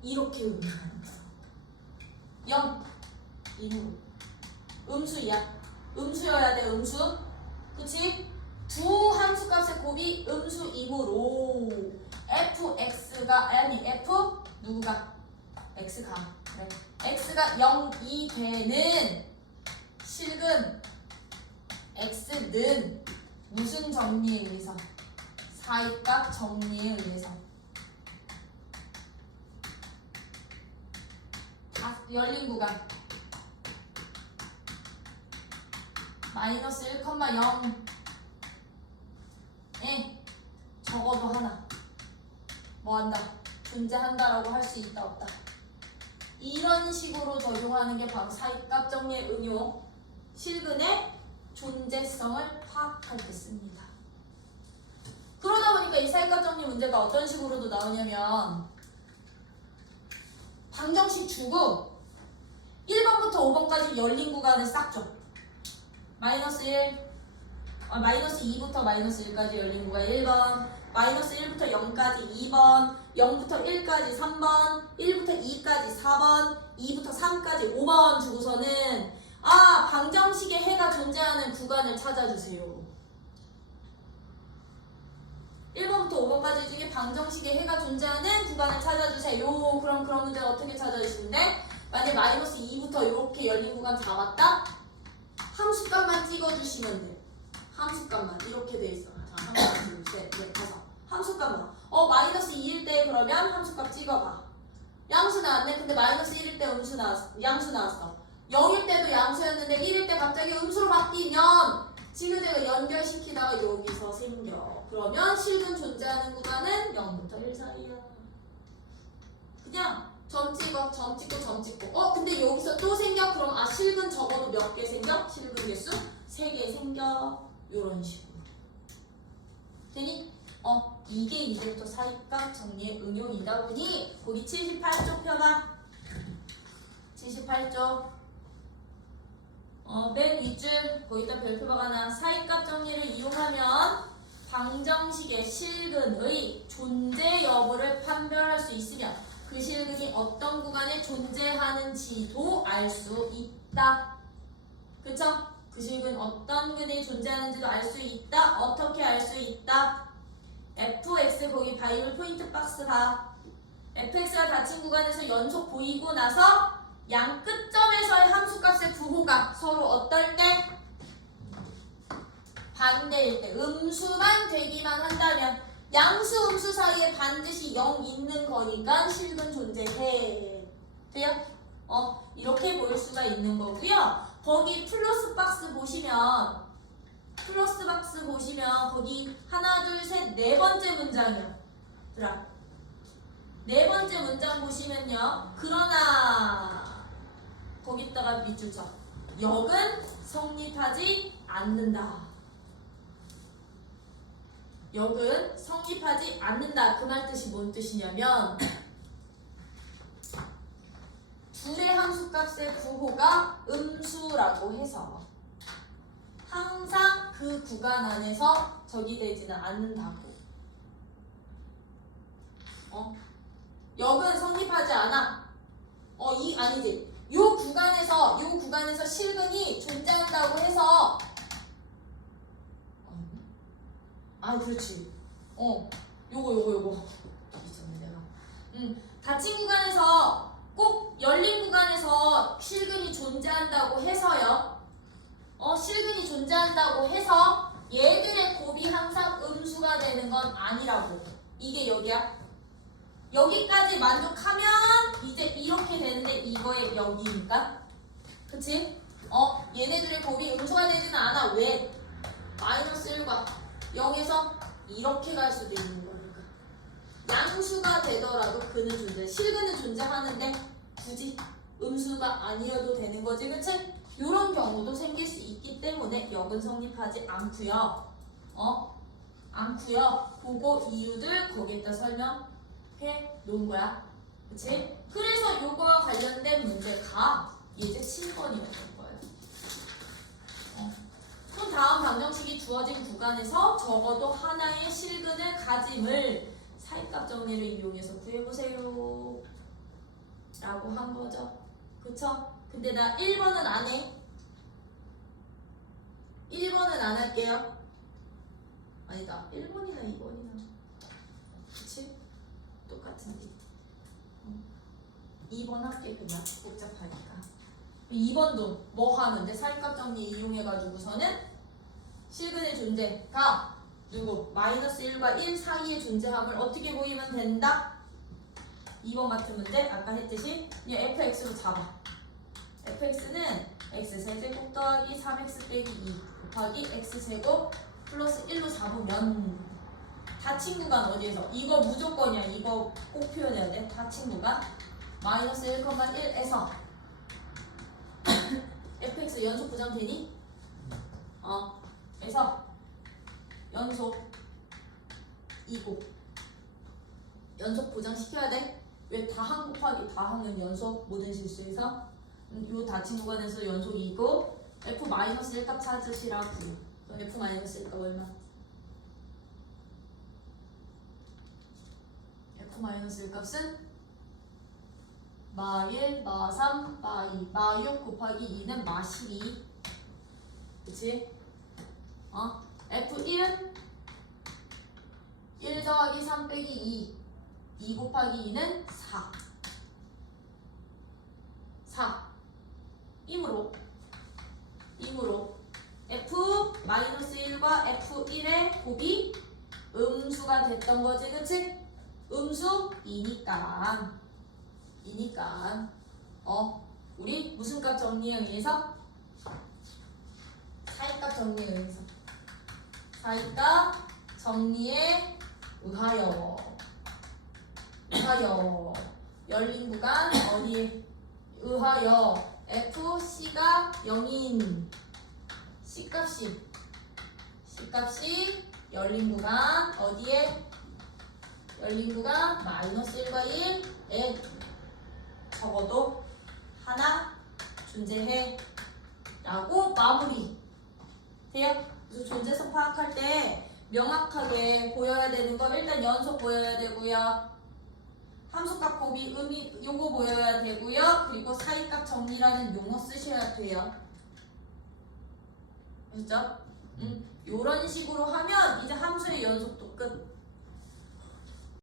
이렇게 의미하는 거야. 0, 2로. 음수야. 음수여야 돼, 음수. 그치? 두 함수값의 곱이 음수 2으로 fx가 아니 f 누구가? x가. 그래. x가 0, 2 되는 실근 x는 무슨 정리에 의해서? 사이값 정리에 의해서. 열린 구간 마이너스 1,0에 적어도 하나 뭐 한다? 존재한다라고 할 수 있다 없다? 이런 식으로 적용하는 게 바로 사이값 정리의 응용, 실근의 존재성을 파악할 때 씁니다. 그러다 보니까 이 사이값 정리 문제가 어떤 식으로도 나오냐면 방정식 주고 1번부터 5번까지 열린 구간을 싹 줘. 마이너스 2부터 마이너스 1까지 열린 구간 1번, 마이너스 1부터 0까지 2번, 0부터 1까지 3번, 1부터 2까지 4번, 2부터 3까지 5번 주고서는 방정식의 해가 존재하는 구간을 찾아주세요. 1번부터 5번까지 중에 방정식의 해가 존재하는 구간을 찾아주세요. 그럼 그런 문제를 어떻게 찾아주시는데? 만약에 마이너스 2부터 이렇게 열린 구간 잡았다? 함수값만 찍어주시면 돼. 함수값만 이렇게 돼 있어. 자, 하나, 둘, 셋, 넷, 다섯. 함수값만. 마이너스 2일 때 그러면 함수값 찍어봐. 양수 나왔네. 근데 마이너스 1일 때 양수 나왔어. 0일 때도 양수였는데 1일 때 갑자기 음수로 바뀌면 지그재그 연결시키다가 여기서 생겨. 그러면 실근 존재하는 구간은 0부터 1 사이야. 그냥 점 찍어, 점 찍고, 점 찍고. 근데 여기서 또 생겨? 그럼 실근 적어도 몇 개 생겨? 실근 개수? 3개 생겨. 요런 식으로. 되니? 이게 이제부터 사이값 정리의 응용이다 보니 거기 78쪽 펴봐. 78쪽. 맨 윗줄 거기다 별표 박아놔. 사이값 정리를 이용하면 방정식의 실근의 존재 여부를 판별할 수 있으며 그 실근이 어떤 구간에 존재하는지도 알 수 있다. 그쵸? 그 실근 어떤 구간에 존재하는지도 알 수 있다. 어떻게 알 수 있다? fx 거기 바이블 포인트 박스 봐. fx가 닫힌 구간에서 연속 보이고 나서 양 끝점에서의 함수값의 부호가 서로 어떨 때? 반대일 때. 음수만 되기만 한다면 양수 음수 사이에 반드시 0 있는 거니까 실근 존재해. 돼요? 이렇게 보일 수가 있는 거고요. 거기 플러스 박스 보시면 거기 하나 둘 셋 네 번째 문장이요. 들아. 네 번째 문장 보시면요. 그러나 거기다가 밑줄 쳐. 역은 성립하지 않는다. 역은 성립하지 않는다. 그 말 뜻이 뭔 뜻이냐면 둘의 함수값의 부호가 음수라고 해서 항상 그 구간 안에서 적이 되지는 않는다고. 역은 성립하지 않아. 아니지. 요 구간에서 실근이 존재한다고 해서 그렇지. 요거 있었네 내가. 닫힌 구간에서 꼭 열린 구간에서 실근이 존재한다고 해서요. 실근이 존재한다고 해서 얘들의 곱이 항상 음수가 되는 건 아니라고. 이게 여기야. 여기까지 만족하면 이제 이렇게 되는데 이거의 여기니까. 그치? 얘네들의 곱이 음수가 되지는 않아. 왜? 마이너스 1과 0에서 이렇게 갈 수도 있는 거니까. 양수가 되더라도 그는 실근은 존재하는데 굳이 음수가 아니어도 되는 거지. 그치? 이런 경우도 생길 수 있기 때문에 역은 성립하지 않고요. 그거 이유들 거기에다 설명해 놓은 거야. 그치? 그래서 요거와 관련된 문제가 예제 7번이었던 거예요. 그럼 다음 방정식이 주어진 구간에서 적어도 하나의 실근을 가짐을 사이값 정리를 이용해서 구해보세요. 라고 한 거죠. 그쵸? 근데 나 1번은 안 해. 1번은 안 할게요. 아니다. 1번이나 2번이나. 그치? 똑같은데. 2번 할게 그냥. 복잡하니까. 2번도 뭐 하는데? 사이값 정리 이용해가지고서는 실근의 존재가 누구? 마이너스 1과 1 사이의 존재함을 어떻게 보이면 된다? 2번 같은 문제 아까 했듯이 이 fx로 잡아. fx는 x세제곱 더하기 3x 빼기 2 곱하기 x제곱 플러스 1로 잡으면 닫힌 구간 어디에서? 이거 무조건이야. 이거 꼭 표현해야 돼. 닫힌 구간 마이너스 1,1에서 fx 연속 보장되니? 그래서 연속 이고 연속 보장시켜야 돼. 왜 다항 곱하기 다항은 연속 모든 실수에서 요 닫힌 구간에서 연속이고 f-1 값 찾으시라고. 그럼 f-1 값 얼마? F-1 값은 마1, 마3, 마2, 마6 곱하기 2는 마12. 그치? F1은 1 더하기 3 빼기 2 곱하기 2는 4 이므로 F-1과 F1의 곱이 음수가 됐던 거지, 그치? 음수 2니까 우리 무슨 값 정리에 의해서? 사이값 정리에 의해서 사이값 정리에 의하여 열린 구간 어디에 의하여 FC가 0인 C값이 열린 구간 어디에? 열린 구간 -1과 1에 적어도 하나 존재해 라고 마무리 돼요? 그래서 존재성 파악할 때 명확하게 보여야 되는 거 일단 연속 보여야 되고요. 함수값 곱이 의미 요거 보여야 되고요. 그리고 사이값 정리라는 용어 쓰셔야 돼요. 그렇죠? 요런 식으로 하면 이제 함수의 연속도 끝.